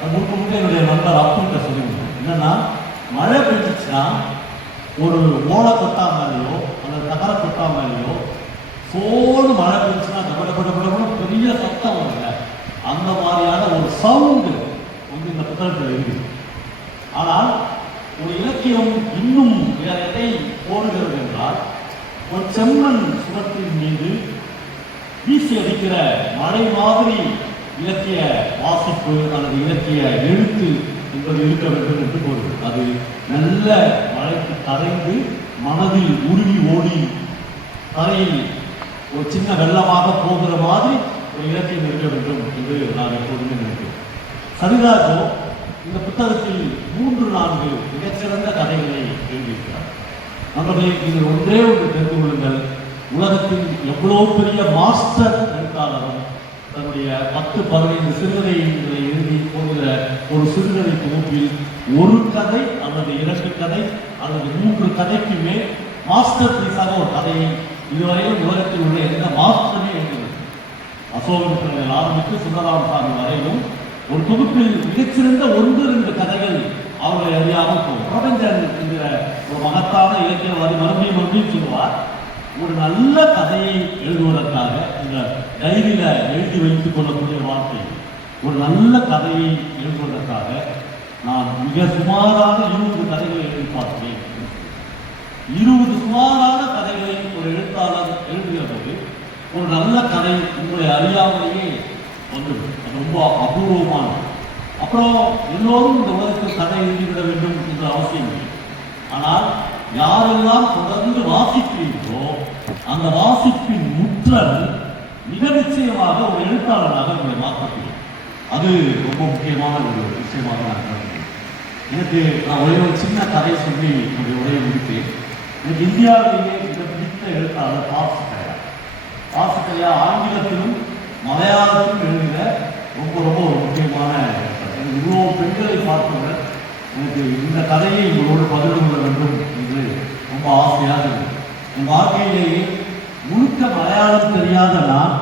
அது முழுக்க முழுக்க என்னுடைய நண்பர் அப்புகிட்ட சொல்லிவிட்டேன். என்னன்னா, மழை பெஞ்சிச்சுன்னா ஒரு ஓலை கொட்டா மேலேயோ அல்லது தகர கொட்டா மேலேயோ சோடு மழை பெஞ்சுன்னா டபடபடபட பெரிய சத்தம் வருங்க, அந்த மாதிரியான ஒரு சவுண்டு வந்து இந்த புத்தகத்தில் இருக்குது. ஆனால் ஒரு இலக்கியம் இன்னும் எதை போடுகிறது என்றால், ஒரு செம்மண் சுவற்றின் மீது வீசி அடிக்கிற மழை மாதிரி இலக்கிய வாசிப்பு அல்லது இலக்கிய எழுத்து என்பது இருக்க வேண்டும் என்று பொருள். அது நல்ல மழைக்கு கரைந்து மனதில் உருகி ஓடி கரையில் ஒரு சின்ன வெள்ளமாக போகிற மாதிரி ஒரு இலக்கியம் இருக்க வேண்டும் என்று நான் எப்போதுமே நினைக்கிறேன். சரிதாகோ இந்த புத்தகத்தில் 3-4 மிகச்சிறந்த கதைகளை எழுதியிருக்கிறார். நண்பர்களே, இது ஒன்றே ஒன்று தெரிந்து கொள்ளுங்கள். உலகத்தில் எவ்வளோ பெரிய மாஸ்டர் எழுத்தாளரும் தன்னுடைய 10-15 சிறுகதைகளை எழுதி போகிற ஒரு சிறுகதை தொகுப்பில் ஒரு கதை அல்லது 2 கதை அல்லது 3 கதைக்கு மேல் மாஸ்டர் பீஸாக ஒரு கதையை இதுவரையும் உலகத்தில் உள்ள எந்த மாஸ்டருமே எழுதுகிறது. அசோகன் பிள்ளைகள் ஆரம்பித்து சுந்தரராமசாமி வரையிலும் ஒரு தொகுப்பில் மிகச்சிறந்த 1-2 கதைகள் அவர்களை அறியாமல் போகும். பிரபஞ்சன் என்கிற ஒரு மகத்தான இலக்கியவாதி மறுபடியும் சொல்லுவார், ஒரு நல்ல கதையை எழுதுவதற்காக இந்த டைரியில எழுதி வைத்துக் கொள்ளக்கூடிய வார்த்தை, ஒரு நல்ல கதையை எழுதுவதற்காக நான் மிக சுமாரான 20 கதைகளை எழுதி பார்த்தேன். 20 சுமாரான கதைகளை ஒரு எழுத்தாளர் எழுதுகிற போது ஒரு நல்ல கதை உங்களை அறியாமலேயே வந்துடும். அது ரொம்ப அபூர்வமான. அப்புறம் எல்லோரும் இந்த உலகத்தில் கதை எழுதிவிட வேண்டும் என்ற அவசியம் இல்லை. ஆனால் யாரெல்லாம் தொடர்ந்து வாசிக்கிறீர்களோ அந்த வாசிப்பின் முற்றல் மிக நிச்சயமாக ஒரு எழுத்தாளராக உங்களை மாற்றக்கூடிய அது ரொம்ப முக்கியமான ஒரு விஷயமாக நான் கருதுகிறேன். எனக்கு நான் ஒரே ஒரு சின்ன கதை சொல்லி என்னுடைய உரையை முடித்தேன். எனக்கு இந்தியாவிலேயே மிக பிடித்த எழுத்தாளர் பாசுக்கையா ஆங்கிலத்திலும் மலையாளத்திலும் எழுதின ரொம்ப ரொம்ப ஒரு முக்கியமான எழுத்தாளர். இவ்வளோ பெண்களை பார்த்தவர் எனக்கு இந்த கதையை உங்களோடு பகிர்ந்து கொள்ள வேண்டும் என்று ரொம்ப ஆசையாக இருந்தது. என் வாழ்க்கையிலேயே முழுக்க மலையாளம் தெரியாத நான்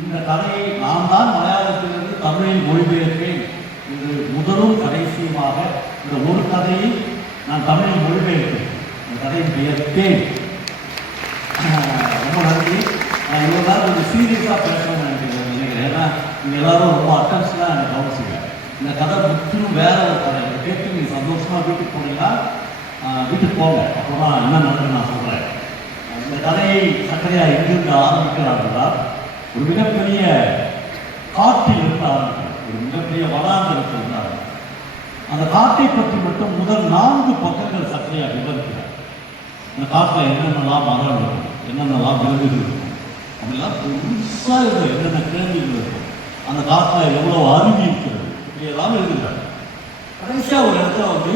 இந்த கதையை நான் தான் மலையாளத்திலிருந்து தமிழில் மொழிபெயர்ப்பேன் என்று முதலும் கடைசியுமாக இந்த ஒரு கதையை நான் தமிழில் மொழிபெயர்ப்பேன். இந்த கதையை பெயர்த்தேன். ரொம்ப நன்றி. நான் இவ்வளோ நேரம் கொஞ்சம் சீரியஸாக பேசணும்னு நினைக்கிறேன். ஏன்னா நீங்கள் எல்லாரும் ரொம்ப அட்டென்ஷனாக எனக்கு கவனிச்சுங்க. இந்த கதை முற்றிலும் வேற ஒரு கதை. இதை கேட்டு நீங்கள் சந்தோஷமாக வீட்டுக்கு போனீங்கன்னா வீட்டுக்கு போங்க. அப்புறம் என்ன நடக்குன்னு நான் சொல்கிறேன். இந்த கதையை சக்கரையா எங்கிருந்து ஆரம்பிக்கிறார்கள் ஒரு மிகப்பெரிய காட்டிலிருந்து ஆரம்பிக்கிறார். ஒரு மிகப்பெரிய வனாந்தரத்திலிருந்து ஆரம்பிக்கிறார். அந்த காட்டை பற்றி மட்டும் முதல் 4 பக்கங்கள் சக்கரையா விவரிக்கிறார். அந்த காட்டில் என்னென்னலாம் மரம் இருக்கும், என்னென்னலாம் விலங்குகள் இருக்கும், அப்படிலாம் புதுசாக இருக்கும், என்னென்ன கேள்விகள் இருக்கும், அந்த காட்டில் எவ்வளோ அருவி இருக்கிறது, இப்படியெல்லாம் எழுதுகிறார். கடைசியாக ஒரு இடத்துல வந்து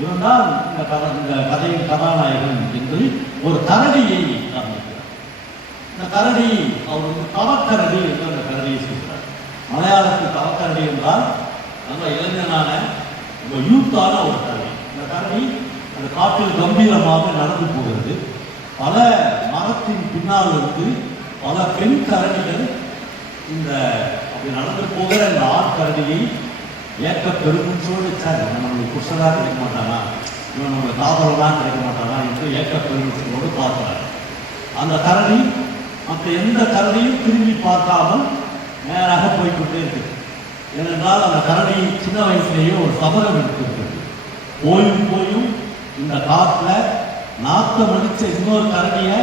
இவன் தான் இந்த கதையின் கதாநாயகன் என்று ஒரு கரடியை ஆரம்பிக்கிறார். இந்த கரடி அவர் வந்து தவக்கரடி என்று அந்த கரடியை சொல்கிறார். மலையாளத்தில் தவக்கரடி என்றால் நல்ல இளைஞனான ரொம்ப யூத்தான ஒரு கரடி. இந்த கரடி அந்த காட்டில் கம்பீரமாக நடந்து போகிறது. பல மரத்தின் பின்னால் இருந்து பல பெண் கரடிகள் இந்த அப்படி நடந்து போகிற இந்த ஆட்கரடியை ஏற்க பெருமிச்சோடு சார் நம்மளுக்கு புருஷனாக கிடைக்க மாட்டானா, இவன் நம்மளுக்கு காதலனாக கிடைக்க மாட்டானா என்று ஏற்க பெருமிச்சோடு பார்க்கிறார். அந்த கரடி மற்ற எந்த கரடியும் திரும்பி பார்க்காமல் நேராக போய்கொண்டே இருக்கு. ஏனென்றால் அந்த கரடி சின்ன வயசுலேயே ஒரு சபலம் எடுத்திருக்கிறது. போயும் இந்த காட்டில் நாத்தம் அடித்த இன்னொரு கரடியை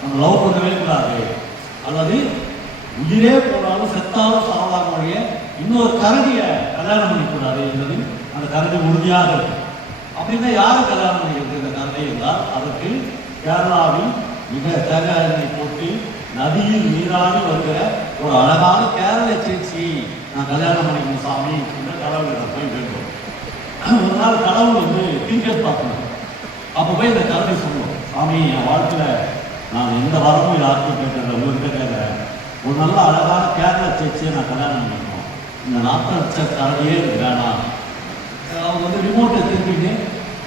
நம்ம லவ் பண்ணவே கூடாது, அல்லது உயிரே போனாலும் செத்தாலும் சாவலாமொழிய இன்னொரு கரடியை கல்யாணம் பண்ணிக்கூடாது என்பது அந்த கரடி உறுதியாக இருக்கும். அப்படின்னா யாரும் கல்யாணம் பண்ணிக்கிறது இந்த கரடி என்றால் அதற்கு கேரளாவில் மிக தேங்காய் போட்டு நதியில் நீராடி வருகிற ஒரு அழகான கேரள சேச்சி நான் கல்யாணம் பண்ணிக்கணும் சாமி என்ற கடவுளிடம் போய் வேண்டும். ஒரு நாள் கடவுள் வந்து திங்கட் பார்க்கணும். அப்போ போய் இந்த கரடி சொல்லுவோம், சாமி என் வாழ்க்கையில் நான் எந்த வரமும் யாருக்கும் கேட்கறேன், உங்கள்கிட்ட கேட்குறேன், ஒரு நல்ல அழகான கேரள சேச்சியை நான் கல்யாணம் பண்ணிக்கணும், இந்த நாற்பது கரடியே வேணாம். அவங்க வந்து ரிமோட்டை திருப்பிட்டு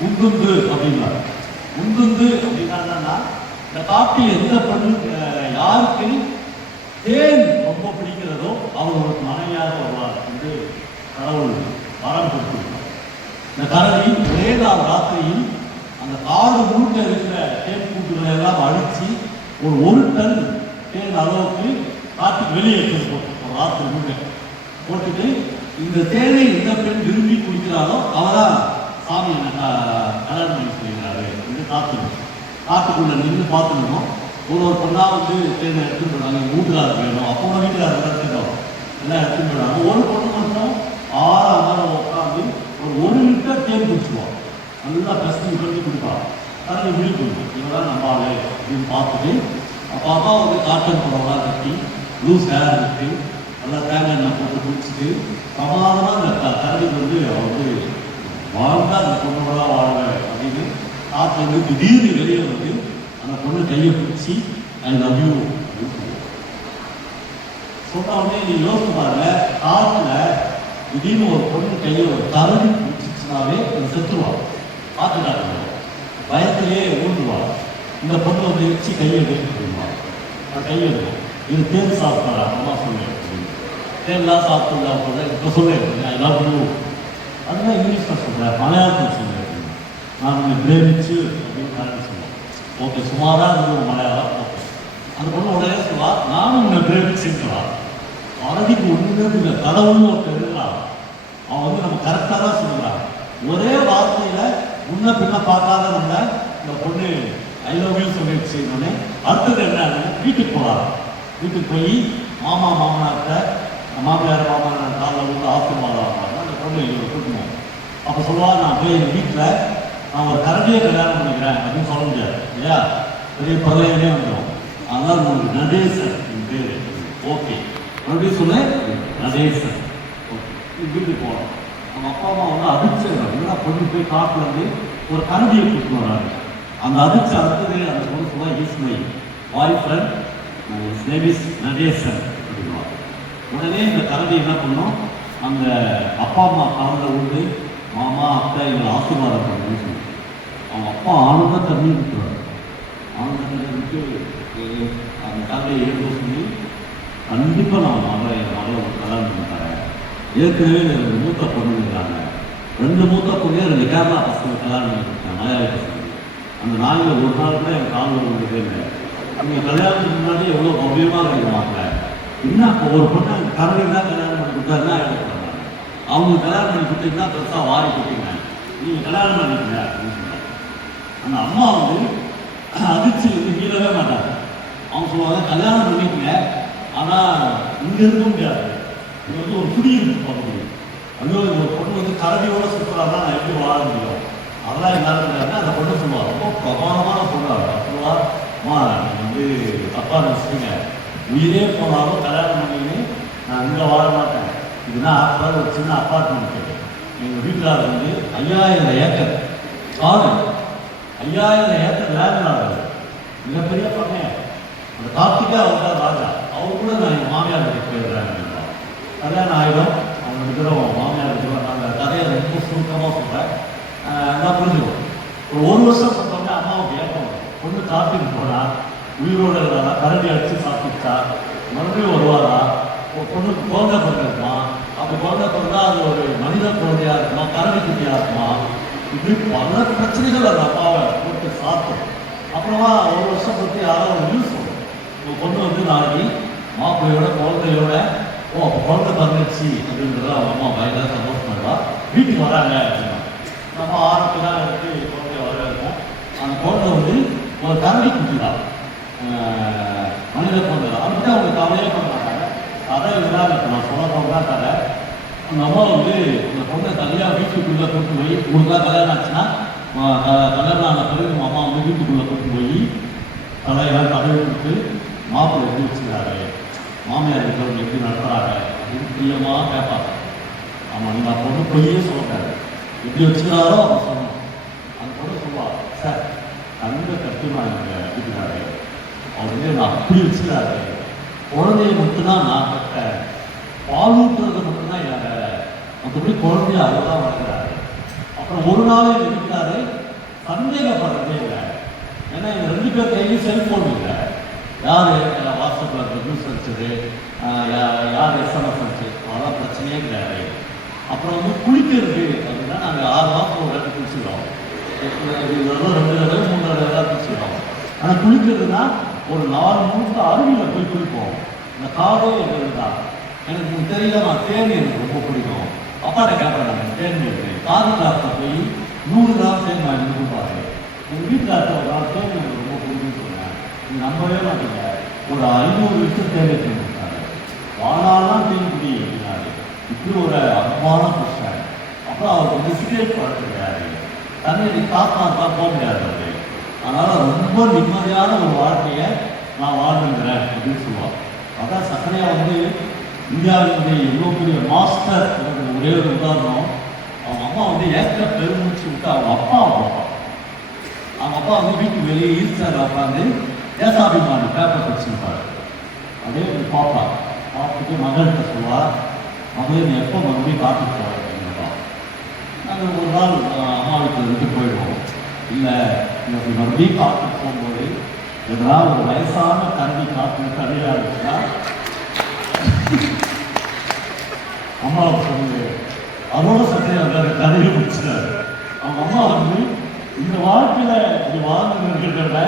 உந்துந்து அப்படின்னாரு. உந்துந்து அப்படின்னா இந்த காட்டில் எந்த பெண்ணு யாருக்கு தேன் ரொம்ப பிடிக்கிறதோ அவர் ஒரு மனைவியாக வருவார் என்று கடவுள் வரம் கொடுத்துருக்கார். இந்த கரடி ஒரே நாள் ராத்திரியில் அந்த காடு முழுக்க இருக்கிற தேன் கூட்டுகளை எல்லாம் அழித்து ஒரு டன் தேன் அளவுக்கு காட்டுக்கு வெளியே போட்டு ஒரு ராத்திரி முழுக்க போட்டுட்டு இந்த தேனை எந்த பெண் விரும்பி குடிக்கிறாரோ அவதான் சாமி கல்யாணம் பண்ணி சொல்லிக்கிறாரு என்று காட்டுக்குள்ள நின்று பார்த்துக்கணும். ஒரு பொண்ணா வந்து தேனை எடுத்துட்டு போனாங்க, வீட்டுக்காரர் வேணும், அப்போ வீட்டுக்காரர் எடுத்துட்டோம். எல்லாம் எடுத்துட்டு போயிடுவாங்க. ஒரு பொண்ணு மட்டும் 6 நேரம் உட்காந்து ஒரு லிட்டர் தேன் குடிச்சுவோம். நல்லா கஷ்டம் பண்ணி கொடுப்பான். அதை முடிவு பண்ணுவோம், இவெல்லாம் நம்பாலே அப்படின்னு பார்த்துட்டு அப்பா வந்து காட்டன் புடவெல்லாம் கட்டி லூஸ் ஹேர் இருக்கு, நல்லா தேங்காய் எண்ணெய் போட்டு குடிச்சிட்டு பிரமாதமாக அந்த கரடிக்கு வந்து அவள் வந்து வாழ்ந்தா அந்த பொண்ணோட வாழ்வேன் அப்படின்னு காற்று வந்து திடீர்னு வெளியே வந்து அந்த பொண்ணு கையை பிடிச்சி ஐ லவ் யூ அப்படின்னு சொன்ன உடனே நீ யோசிச்சு பாருங்க, காற்றுல திடீர்னு ஒரு பொண்ணு கையை ஒரு கரடி பிடிச்சிச்சுனாவே செத்துருவாள். பார்த்துட்டாங்க, பயத்திலேயே ஊண்டுவாள். இந்த பொண்ணு வந்து வச்சு கையை எடுத்து போயிடுவாள். நான் கையை எடுக்கும், இது தேன் சாப்பிட்றா அம்மா சொல்லுவேன், தேன்லாம் சாப்பிட்றா போல இப்போ சொல்லுவேன் ஐ லவ் யூ. அதுதான் இங்கிலீஷில் சொல்கிறேன், மலையாளத்தில் சொல்லுவேன். நான் உங்களை பிரேமிச்சு அப்படின்னு கரெக்டாக சொல்லுவேன். ஓகே, சுமாராக இருந்தது ஒரு மலையாளம். ஓகே, அந்த பொண்ணு உடனே சொல்லுவா நானும் உங்களை பிரேமிச்சுக்கலாம். அரபிக்கு ஒன்றுமே இல்லை, கடவுள்னு ஒருத்தர் இருக்கலாம். அவன் வந்து நம்ம கரெக்டாக தான் சொல்லுறான். ஒரே வார்த்தையில் முன்ன பின்ன பார்க்காத நம்ம இந்த பொண்ணு ஐ லவ் யூ சொல்லிட்டு செய்யணுன்னே அடுத்தது என்னன்னு வீட்டுக்கு போகலாம். வீட்டுக்கு போய் மாமனார்கிட்ட மாமியார் காலில் வந்து ஆசீர்வாதம் அந்த பொண்ணு கூட்டணும். அப்போ சொல்லுவா நான் போய் எங்கள் வீட்டில் நான் ஒரு கரடியை கல்யாணம் பண்ணிக்கிறேன் அப்படின்னு சொல்ல முடியாது இல்லையா, பெரிய பறவைகளே வந்துடும். அதனால் உங்களுக்கு நடேசன் என் பேர். ஓகே, மறுபடியும் சொல்ல நடேசன். ஓகே, வீட்டுக்கு போகலாம். நம்ம அப்பா அம்மா வந்து அதிர்ச்சிடுறாங்க, பொண்ணு போய் காட்டில் வந்து ஒரு கரடியை கூட்டு வராங்க. அந்த அதிர்ச்சி அடுத்தது அந்த பொண்ணு சொல்ல is my boy friend name is Natesan அப்படின்னா உடனே இந்த கரடி என்ன பண்ணோம், அந்த அப்பா அம்மா காலில் விட்டு மாமா அத்தை எங்களை ஆசீர்வாதம் பண்ணுன்னு சொல்லி அவங்க அப்பா ஆனந்த தண்ணி விட்டுருவாங்க. ஆனந்த தண்ணி விட்டு அந்த கரடியை எடுத்து சொல்லி கண்டிப்பாக நான் மகளை என் மகளை ஒரு கல்யாணம் பண்ணித்தரேன். ஏற்கனவே 2 மூத்த பொண்ணுங்கிறாங்க, 2 மூத்த பொண்ணே 2 கேரளா பசங்க கல்யாணம் பண்ணி கொடுத்தேன், மலையாளி பசங்க. அந்த நாளில் ஒரு நாள் கூட என் காலில் விழுந்ததே இல்லை. அவங்க கல்யாணத்துக்கு முன்னாடி எவ்வளோ பவ்யமாக கிடைக்குவாங்க. இன்னும் இப்போ ஒரு பொண்ணு கரடி தான் கல்யாணம் பண்ணி கொடுத்தாருன்னா எடுத்துறாங்க. அவங்க கல்யாணம் பண்ணி கொடுத்தீங்கன்னா பெருசாக வாரி கொடுத்தீங்க, நீங்கள் கல்யாணம் பண்ணிக்கல அப்படின்னு சொன்னாங்க. அந்த அம்மா வந்து அதிர்ச்சி வந்து மீளவே மாட்டாங்க. அவங்க சொல்லுவாங்க கல்யாணம் பண்ணிக்கங்க, ஆனால் இங்கே இருக்க முடியாது, இது வந்து ஒரு குடியிருக்கு பகுதி. ஐயோ இந்த ஒரு பொண்ணு வந்து கரடியோட சுற்றுறாருன்னா நான் எப்படி வாழ முடியும், அதெல்லாம் எல்லாரும் அந்த பொண்ணு சொல்லுவாள். ரொம்ப பிரமாணமான பொண்ணு சொல்லுவா, அம்மா நீங்கள் வந்து தப்பாக நினச்சிங்க, உயிரே போனாலும் கல்யாணம் பண்ணின்னு நான் இங்கே வாழ மாட்டேன். இதுனா ஆக்சுவலாக ஒரு சின்ன அப்பார்ட்மெண்ட்டு. எங்கள் வீட்டில் வந்து 5000 ஏக்கர் காடு, 5000 ஏக்கர் லேண்ட் ஆகுது, மிகப்பெரிய பண்ணையம். அந்த கார்த்திகே அவர் தான் ராஜா. அவர் கூட நான் எங்கள் மாமியார் வீட்டுக்கு போயிடுறேன். கல்யாணம் ஆகிடும், அவங்க இருக்கிறோம் மாமியார் இருக்கிறோம். நாங்கள் கதையை ரொம்ப சுருக்கமாக சொல்கிறேன், நான் புரிஞ்சுக்கணும். ஒரு வருஷம் பார்த்தோம்னா அம்மாவுக்கு ஏற்படும், பொண்ணு காட்டுக்கு போனால் உயிரோடு இருந்தா கரண்டி அடித்து சாப்பிட்டா மறுபடியும் வருவாரா, ஒரு பொண்ணுக்கு குழந்தை பிறகுமா, அப்படி குழந்தை பிறந்தா அது ஒரு மனித குழந்தையாக இருக்குமா, கரடி குட்டியாக இருக்குமா, இப்படி பல பிரச்சனைகள் அந்த அப்பாவை போட்டு சாப்பிடும். அப்புறமா ஒரு வருஷம் பற்றி யாரோ ஒரு நியூஸ் சொல்லும், ஒரு பொண்ணு வந்து நாளைக்கு மாப்பிள்ளையோட குழந்தையோட அப்போ குழந்தை பிறந்துச்சு அப்படின்றத அவங்க அம்மா பயங்கர சந்தோஷம் பண்ணுவா. வீட்டுக்கு வராங்க அப்படின்னா நம்ம ஆரம்பத்தில் எடுத்து குழந்தைய வர இருக்கும். அந்த குழந்தை வந்து ஒரு கரடி குட்டி தான், மனித குழந்தை தான். அதுக்கு அவங்க கவலையே பண்ண மாட்டாங்க. கதை இதெல்லாம் இருக்கு, நான் சொல்ல போகிறதா கதை. அந்த அம்மா வந்து இந்த பொண்ணை தனியாக வீட்டுக்குள்ளே கூட்டு போய், உங்களுக்குலாம் கல்யாணம் ஆச்சுன்னா கல்யாணம் ஆன பிறகு நம்ம அம்மா வந்து வீட்டுக்குள்ளே கூட்டு போய் தலையெல்லாம் தடவை கொடுத்து மாப்பிள்ளை எப்படி வச்சுக்கிறாரு, மாமியார் இருக்கிறவங்க எப்படி நடத்துகிறாங்க அப்படின்னு பிரியமாக கேட்பாங்க. ஆமாம், நீங்கள் பொண்ணு பொய்யே சொல்லக்கூடாது, எப்படி வச்சுக்கிறாரோ அவங்க சொல்லணும். அந்த பொண்ணு சொல்லுவாள், சார் தங்க கட்டுமா எங்கள் வீட்டுக்காரு, அவர் வந்து நான் அப்படி வச்சுக்கிறாரு, குழந்தைய மட்டும்தான் நான் கட்டேன், பால் ஊட்டுறது மட்டும்தான் என் வேலை, மற்றபடி குழந்தைய அவர் தான் வளர்க்குறாரு. அப்புறம் ஒரு நாள் எங்கள் வீட்டுக்காரு சந்தேகப்படுறதே இல்லை, ஏன்னா எங்கள் 2 பேர் கையிலையும் செல்ஃபோன் இல்லை. யார் வாட்ஸ்அப்பில் நியூஸ் அடிச்சது, யார் எஸ்எம்எஸ் அடிச்சு, அதெல்லாம் பிரச்சனையே கிடையாது. அப்புறம் வந்து குளிக்கிறது அப்படின்னா நாங்கள் 6 மாதம் ஒரு இடத்துல குளிச்சுக்கிறோம், 2 தடவை 3 தடவை குளிச்சுக்கிறோம். ஆனால் குளிக்கிறதுனா ஒரு 4 முழுக்க அருவியில் போய் குளிப்போம். இந்த காடே எங்களுக்கு தான். எனக்கு தெரியல, நான் தேனி எனக்கு ரொம்ப பிடிக்கும். அப்பாட்ட கேட்பேன், நான் தேன் இருக்கேன், காது கிளாஸில் போய் 100 கிராம் தேன் வாங்கி கொடுப்பாரு. எங்கள் வீட்டில் ஒரு நாள் தேன் எனக்கு ரொம்ப பிடிக்குன்னு சொன்னேன். நீங்கள் நம்பவே மாட்டீங்க, ஒரு 500 லிட்டர் தேன் எடுத்து கொடுத்தாரு. வாழாலாம் தீங்குடி அப்படின்னாரு. இப்படி ஒரு அன்பான புருஷன். அப்புறம் அவர் வந்து சிகரெட் பழக்கம் கிடையாது, தண்ணி காத்தா போக முடியாது அவரு. அதனால ரொம்ப நிம்மதியான ஒரு வாழ்க்கையை நான் வாழ்ந்துங்கிறேன் அப்படின்னு சொல்லுவார். அதான் சக்கரையா வந்து இந்தியாவினுடைய எவ்வளோ பெரிய மாஸ்டர். ஒரே ஒரு உதாரணம், அவங்க அம்மா வந்து ஏற்ற பெருமூச்சு விட்டு அவங்க அப்பா பார்ப்பான். அவங்க அப்பா வந்து வீட்டுக்கு வெளியே ஈஸ்டரில் உட்காந்து தேசாபிமானி பேப்பர் படிச்சுருப்பாரு. அதே ஒரு பாப்பா பார்த்துட்டு மகள்கிட்ட சொல்லுவார், மகளே நீ எப்போ மறுபடியும் காட்டுக்கு போகிற அப்படின்னா. நாங்கள் ஒரு நாள் அம்மா வீட்டில் இருந்து போயிடுவோம். இல்லை எனக்கு மறுபடியும் காட்டுக்கு போகும்போது எதனால் ஒரு வயசான கல்வி காட்டு கதையாக இருந்துச்சுன்னா அம்மாவை சொல்லு. அதோட சட்டை அந்த கதையை முடிச்சிட்டாரு. அவங்க அம்மா வந்து இந்த வாழ்க்கையில் இது வாழ்ந்துருக்கிறத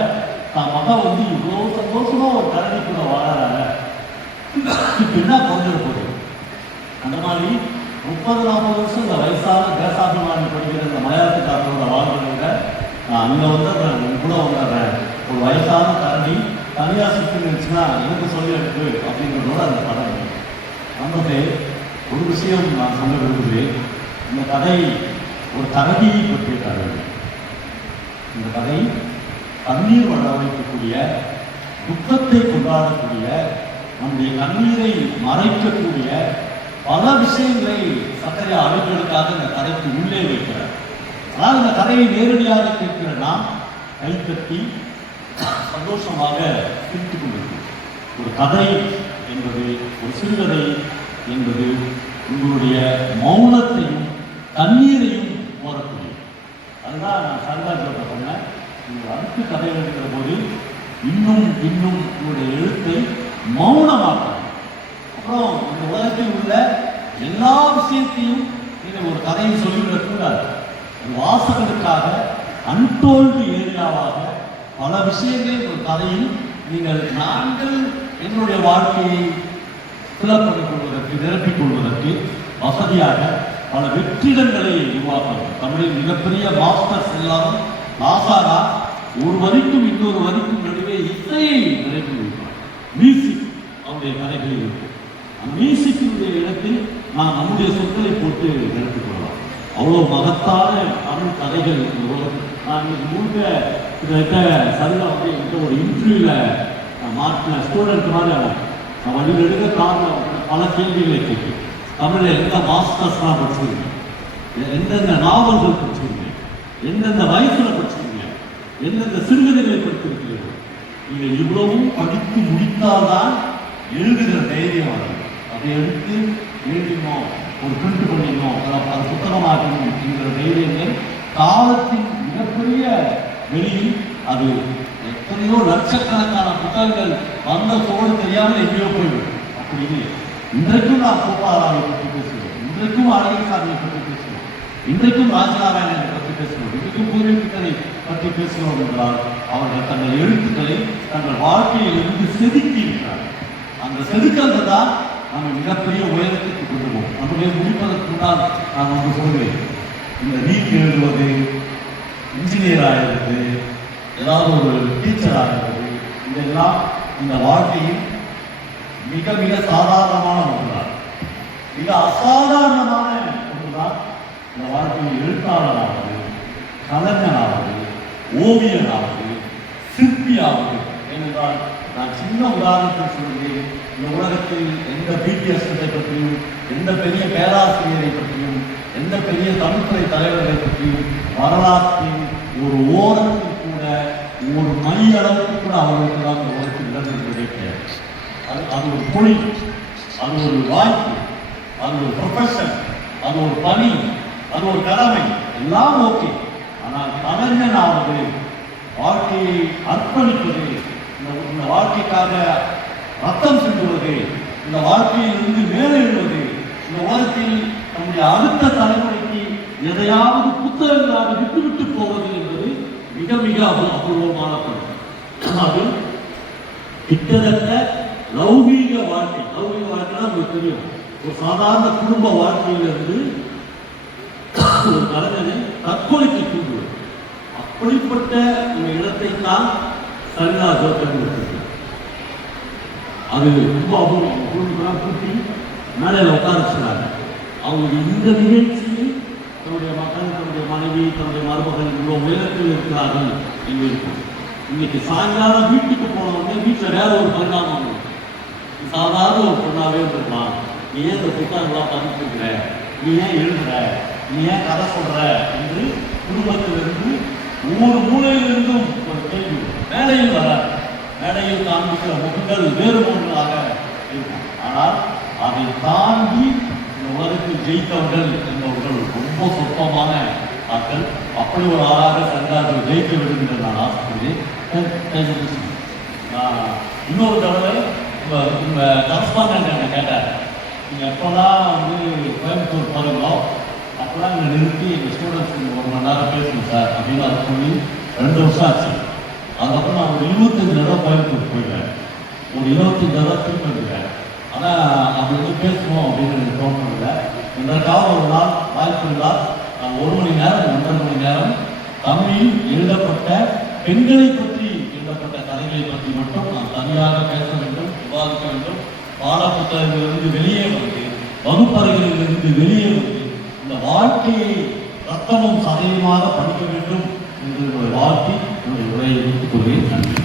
தான் மகன் வந்து இவ்வளோ சந்தோஷமாக ஒரு கரடி கூட வாழறாங்க, இப்போ என்ன குறைஞ்சிட போகுது. அந்த மாதிரி 30-40 வருஷம் இந்த வயசான தேசாபிமானி படிக்கிற இந்த மலையாளத்துக்காரங்களோட வாழ்கிறவங்க நான் அங்கே வந்துடுறேன், உங்க கூட வந்துடுறேன். ஒரு வயசான கரடி தனியாக சுற்றி இருந்துச்சுன்னா எனக்கு சொல்லி எடுத்து அப்படிங்கிறதோட அந்த படம் வந்தது. ஒரு விஷயம் நான் சொல்ல விரும்புகிறேன். இந்த கதை ஒரு கரடியை பற்றிய கதை. இந்த கதை கண்ணீர் வள வைக்கக்கூடிய, துக்கத்தை கொண்டாடக்கூடிய, நம்முடைய கண்ணீரை மறைக்கக்கூடிய பல விஷயங்களை சக்கரை அழைப்புகளுக்காக இந்த கதைக்கு உள்ளே வைக்கிறார். ஆனால் இந்த கதையை நேரடியாக கேட்கிற நாம் கைத்தட்டி சந்தோஷமாக சிரித்துக் கொண்டிருக்கிறோம். ஒரு கதை என்பது, ஒரு சிறுகதை என்பது உங்களுடைய மௌனத்தையும் கண்ணீரையும் கோரக்கூடியது. அதுதான் நான் சரதாஜோட சொன்னேன். நீங்கள் அடுத்த கதை எழுதுகிற போது இன்னும் இன்னும் உங்களுடைய எழுத்தை மௌனமாக்கணும். அப்புறம் இந்த உலகத்தில் உள்ள எல்லா விஷயத்தையும் நீங்கள் ஒரு கதையை சொல்லிவிடக்கூடாது. வாசகனுக்காக அன்டோல்டு ஏரியாவாக பல விஷயங்களை ஒரு கதையில் நீங்கள் நாங்கள் என்னுடைய வாழ்க்கையை ஃபில்அப் பண்ணிக் கொள்வதற்கு, நிரப்பிக் கொள்வதற்கு வசதியாக பல வெற்றிடங்களை உருவாக்கணும். தமிழில் மிகப்பெரிய மாஸ்டர்ஸ் எல்லாரும் ஆசாரா ஒரு வரிக்கும் இன்னொரு வரிக்கும் நடுவே இசையை நிறைவு வைப்பார். மியூசிக் அவருடைய கதைகளில் இருக்கும். அந்த மியூசிக்கினுடைய இடத்தில் நாம் நம்முடைய சொற்களை போட்டு எடுத்துக் கொள்ளலாம். அவ்வளோ மகத்தான தமிழ் கதைகள் இந்த உலகம். நான் இன்னைக்கு முழுக்க கிட்டத்தட்ட சரியாக வந்து என்கிட்ட ஒரு இன்டர்வியூவில் மாற்றின ஸ்டூடெண்ட் மாதிரி நான் வழியில் எடுக்க காரணம் பல கேள்விகளை கேட்கும். தமிழில் எந்த மாஸ்டர்ஸ்லாம் படிச்சிருக்கீங்க, எந்தெந்த நாவல்கள் படிச்சிருக்கீங்க, எந்தெந்த வயசில் படிச்சிருக்கீங்க, எந்தெந்த சிறுகதைகளை படித்திருக்கிறீர்கள். நீங்கள் இவ்வளவும் படித்து முடித்தால்தான் எழுதுகிற தைரியம் வரும். அதை எடுத்து எழுதினோம், ஒரு பிரிண்ட் பண்ணினோம், அது புத்தகமாக்கணும் என்கிற தைரியங்கள் காலத்தின் மிகப்பெரிய வெளியில் அது எத்தனையோ லட்சக்கணக்கான புத்தகங்கள் வந்த சோடு தெரியாமல் எங்கேயோ போய்விடும். அப்படின்னு இன்றைக்கும் நான் கோபாலாவை பற்றி பேசுகிறோம், இன்றைக்கும் அழகிசாமியை பற்றி பேசுகிறோம், இன்றைக்கும் ராஜநாராயணனை பற்றி பேசுகிறோம், இன்றைக்கும் பூர்வீகத்தை பற்றி பேசுகிறோம் என்றால் அவர்கள் தங்கள் எழுத்துக்களை தங்கள் வாழ்க்கையிலிருந்து செதுக்கி இருக்கிறார்கள். அந்த செதுக்கிறது தான் நம்ம மிகப்பெரிய உயரத்துக்கு கொண்டு போவோம். நம்முடைய முடிப்பதற்கு முன்னால் நான் வந்து சொல்கிறேன், இந்த நீட் எழுதுவது, இன்ஜினியர் ஆகிறது, ஏதாவது ஒரு டீச்சர் ஆகிறது, இதெல்லாம் இந்த வாழ்க்கையில் மிக மிக சாதாரணமான ஒன்றுதான். மிக அசாதாரணமான ஒன்றுதான் இந்த வாழ்க்கையில் எழுத்தாளராவது, கலைஞராவது, ஓவியராவது, சிற்பியாவது. ஏனென்றால் நான் சின்ன உதாரணத்தை சொல்கிறேன். இந்த உலகத்தில் எந்த பிடிஎஸ்ஐ பற்றியும், எந்த பெரிய பேராசிரியரை பற்றியும், எந்த பெரிய தமிழ்துறை தலைவர்களை பற்றியும் வரலாற்றின் ஒரு ஓரத்தில் கூட ஒரு மையளவுக்கு கூட அவர்களுக்கு தான் இந்த உலகத்தில் இடங்கள் கிடைக்கிறது. அது ஒரு தொழில், அது ஒரு வாய்ப்பு, அது ஒரு ப்ரொஃபஷன், அது ஒரு பணி, அது ஒரு கடமை, எல்லாம் ஓகே. ஆனால் கலைஞனாவது வாழ்க்கையை அர்ப்பணிப்பது, இந்த வாழ்க்கைக்காக ரத்தம் சிந்துவது, இந்த வாழ்க்கையிலிருந்து மேலே எழுவது, இந்த உலகத்தில் நம்முடைய அடுத்த தலைமுறைக்கு எதையாவது புத்தகங்களாக விட்டுவிட்டு போவது என்பது மிக மிக அபூர்வமான பணி. அது கிட்டத்தட்ட லௌகீக வாழ்க்கை. லௌகீக வாழ்க்கைனா உங்களுக்கு தெரியும், ஒரு சாதாரண குடும்ப வாழ்க்கையிலிருந்து ஒரு கலைஞனை தற்கொலைக்கு தூண்டுவது. அப்படிப்பட்ட ஒரு இடத்தை தான் சரியாக பயன்படுத்துகிறது. அது ரொம்ப அபூர்வம். குழுக்கெல்லாம் கூட்டி மேடையில் உட்கார வச்சுக்கிறாங்க. அவங்களுக்கு இந்த நிகழ்ச்சியில் தன்னுடைய மக்கள், தன்னுடைய மனைவி, தன்னுடைய மருமகள் இவ்வளோ உயரத்தில் இருக்கிறார்கள் என்று இருக்கும். இன்னைக்கு சாயங்காலம் வீட்டுக்கு போனவொடனே வீட்டில் வேற ஒரு பரிணாமம். சாதாரண ஒரு பொண்ணாகவே இருக்கலாம். நீ ஏன் இந்த புத்தகங்களாம் பதிப்பிக்கிற, நீ ஏன் எழுதுற, நீ ஏன் கதை சொல்ற என்று குடும்பத்திலிருந்து ஒவ்வொரு மூலையிலிருந்தும் ஒரு கேள்வி. மேடையில் வர மேடையில் காண்பிக்கிற முகங்கள் வேறு ஒன்றாக இருக்கும். ஆனால் அதை தாண்டி இந்த உலகத்தில் ஜெயித்தவர்கள் என்பவர்கள் ரொம்ப சொற்பமான ஆட்கள். அப்படி ஒரு ஆளாக சர்க்கார்கள் ஜெயிக்க வேண்டும் என்று நான் ஆசைப்படுகிறேன். இன்னொரு தடவை உங்க கரஸ்பாண்டன்ட் என்ன கேட்டார், நீங்கள் எப்போல்லாம் கோயம்புத்தூர் போகிறீங்களோ அப்போல்லாம் இங்கே நிறுத்தி எங்கள் ஸ்டூடெண்ட்ஸ் 1 மணி நேரம் பேசணும் சார் அப்படின்னு அதை சொல்லி 2 வருஷம் ஆச்சு. அதுக்கப்புறம் நான் ஒரு 25 தடவை கோயம்புத்தூர் போயிட்டேன், ஒரு 25 தடவை திரும்ப வந்துட்டேன். ஆனால் அப்படி பேசணும் அப்படின்னு எனக்கு தோன்றதில்லை. இதற்காக ஒரு நாள் வாய்ப்பு இருந்தால் நான் 1 மணி நேரம் 1.5 மணி நேரம் தமிழில் எழுதப்பட்ட பெண்களை பற்றி எழுதப்பட்ட கதைகளை பற்றி மட்டும் நான் தனியாக பேச வேண்டும், விவாதிக்க வேண்டும். பாடப்புத்தகங்களிலிருந்து வெளியே வந்து, வகுப்பறைகளிலிருந்து வெளியே வந்து இந்த வாழ்க்கையை ரத்தமும் சதையுமாக படிக்க வேண்டும் என்று வாழ்த்தி என்னுடைய உரையை முடித்துக் கொள்கிறேன். நன்றி.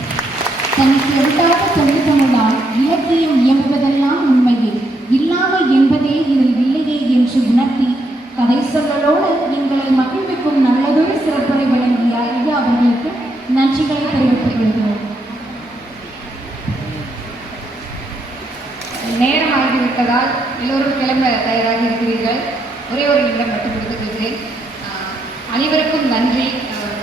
தனக்கு எதிராக சொல்லிக்கொண்டால் இலக்கியம் இயம்புவதெல்லாம் உண்மையே, இல்லாமை என்பதே இதில் இல்லையே என்று உணர்த்தி கதை சொல்லலோடு எங்களை மகிழ்விக்கும் நல்லதொரு சிறப்புரை வழங்கிய ஐயா அவர்களுக்கு நன்றிகளை தெரிவித்துக் கொள்கிறோம். நேரம் ஆகிவிட்டதால் எல்லோரும் கிளம்ப தயாராக இருக்கிறீர்கள். ஒரே ஒரு நிமிடம் மட்டும் கொடுத்துக் கொள்கிறேன். அனைவருக்கும் நன்றி.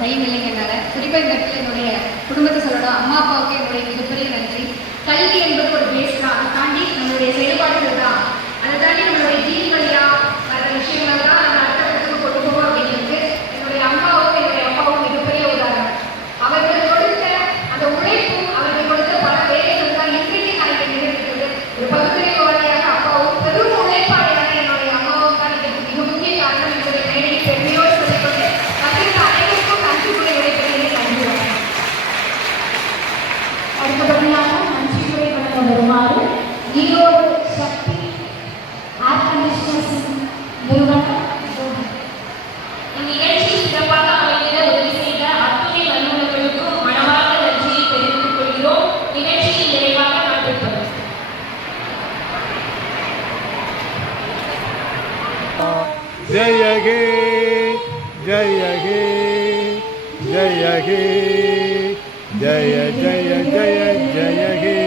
டைம் இல்லைங்கனால குறிப்பாக இந்த இடத்துல என்னுடைய குடும்பத்தை சொல்லணும், அம்மா அப்பாவுக்கு என்னுடைய மிகப்பெரிய நன்றி. கல்வி என்பது ஒரு பேஸ் தான், அதை தாண்டி நம்மளுடைய செயல்பாடுகள் தான், அதை தாண்டி நம்மளுடைய ஜீன் வழியா வர விஷயங்கள் தான் நம்ம அடுத்த இடத்துக்கு கொண்டு போவோம் அப்படிங்கிறது என்னுடைய அம்மாவும் என்னுடைய அப்பாவும் மிகப்பெரிய உதாரணம். அவர்கள் கொடுத்த அந்த உழைப்பும் அவர்கள் கொடுத்த பல வேலைகள் தான் இன்றைக்கு நான் இங்கே நிகழ்கிறது. ஒரு பகுத்தறிவாளியாக அப்பாவும் பெரும் உழைப்பாளியாக என்னுடைய அம்மாவும் தான் இதற்கு மிக முக்கிய காரணம் என்பதை மேடையை பெருமையோடு சொல்லிக்கொண்டு மற்ற அனைவருக்கும் நன்றி கூறி விடைபெறுகிறேன். நன்றி. அடுத்தபடியாக நன்றி கூறி வழங்க வருமாறு ஈரோடு சக்தி ஏர் கண்டிஷனர்ஸ் நிறுவனம் இந்நிகழ்ச்சி சிறப்பாக அமைந்திட உதவி செய்த அத்துணை வல்லுநர்களுக்கும் மனமார்ந்த நன்றியை தெரிவித்துக் கொள்கிறோம். நிகழ்ச்சியை நிறைவாக நடத்துகிறோம். जय हे जय हे जय हे जय जय जय जय हे।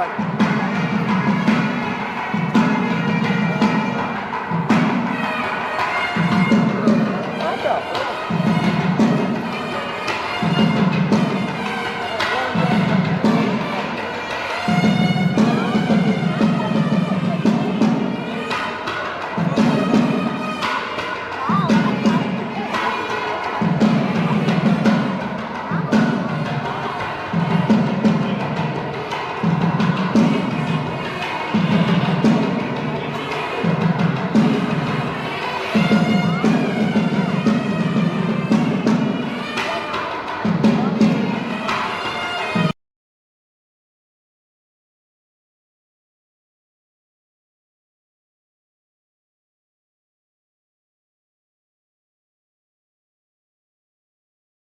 like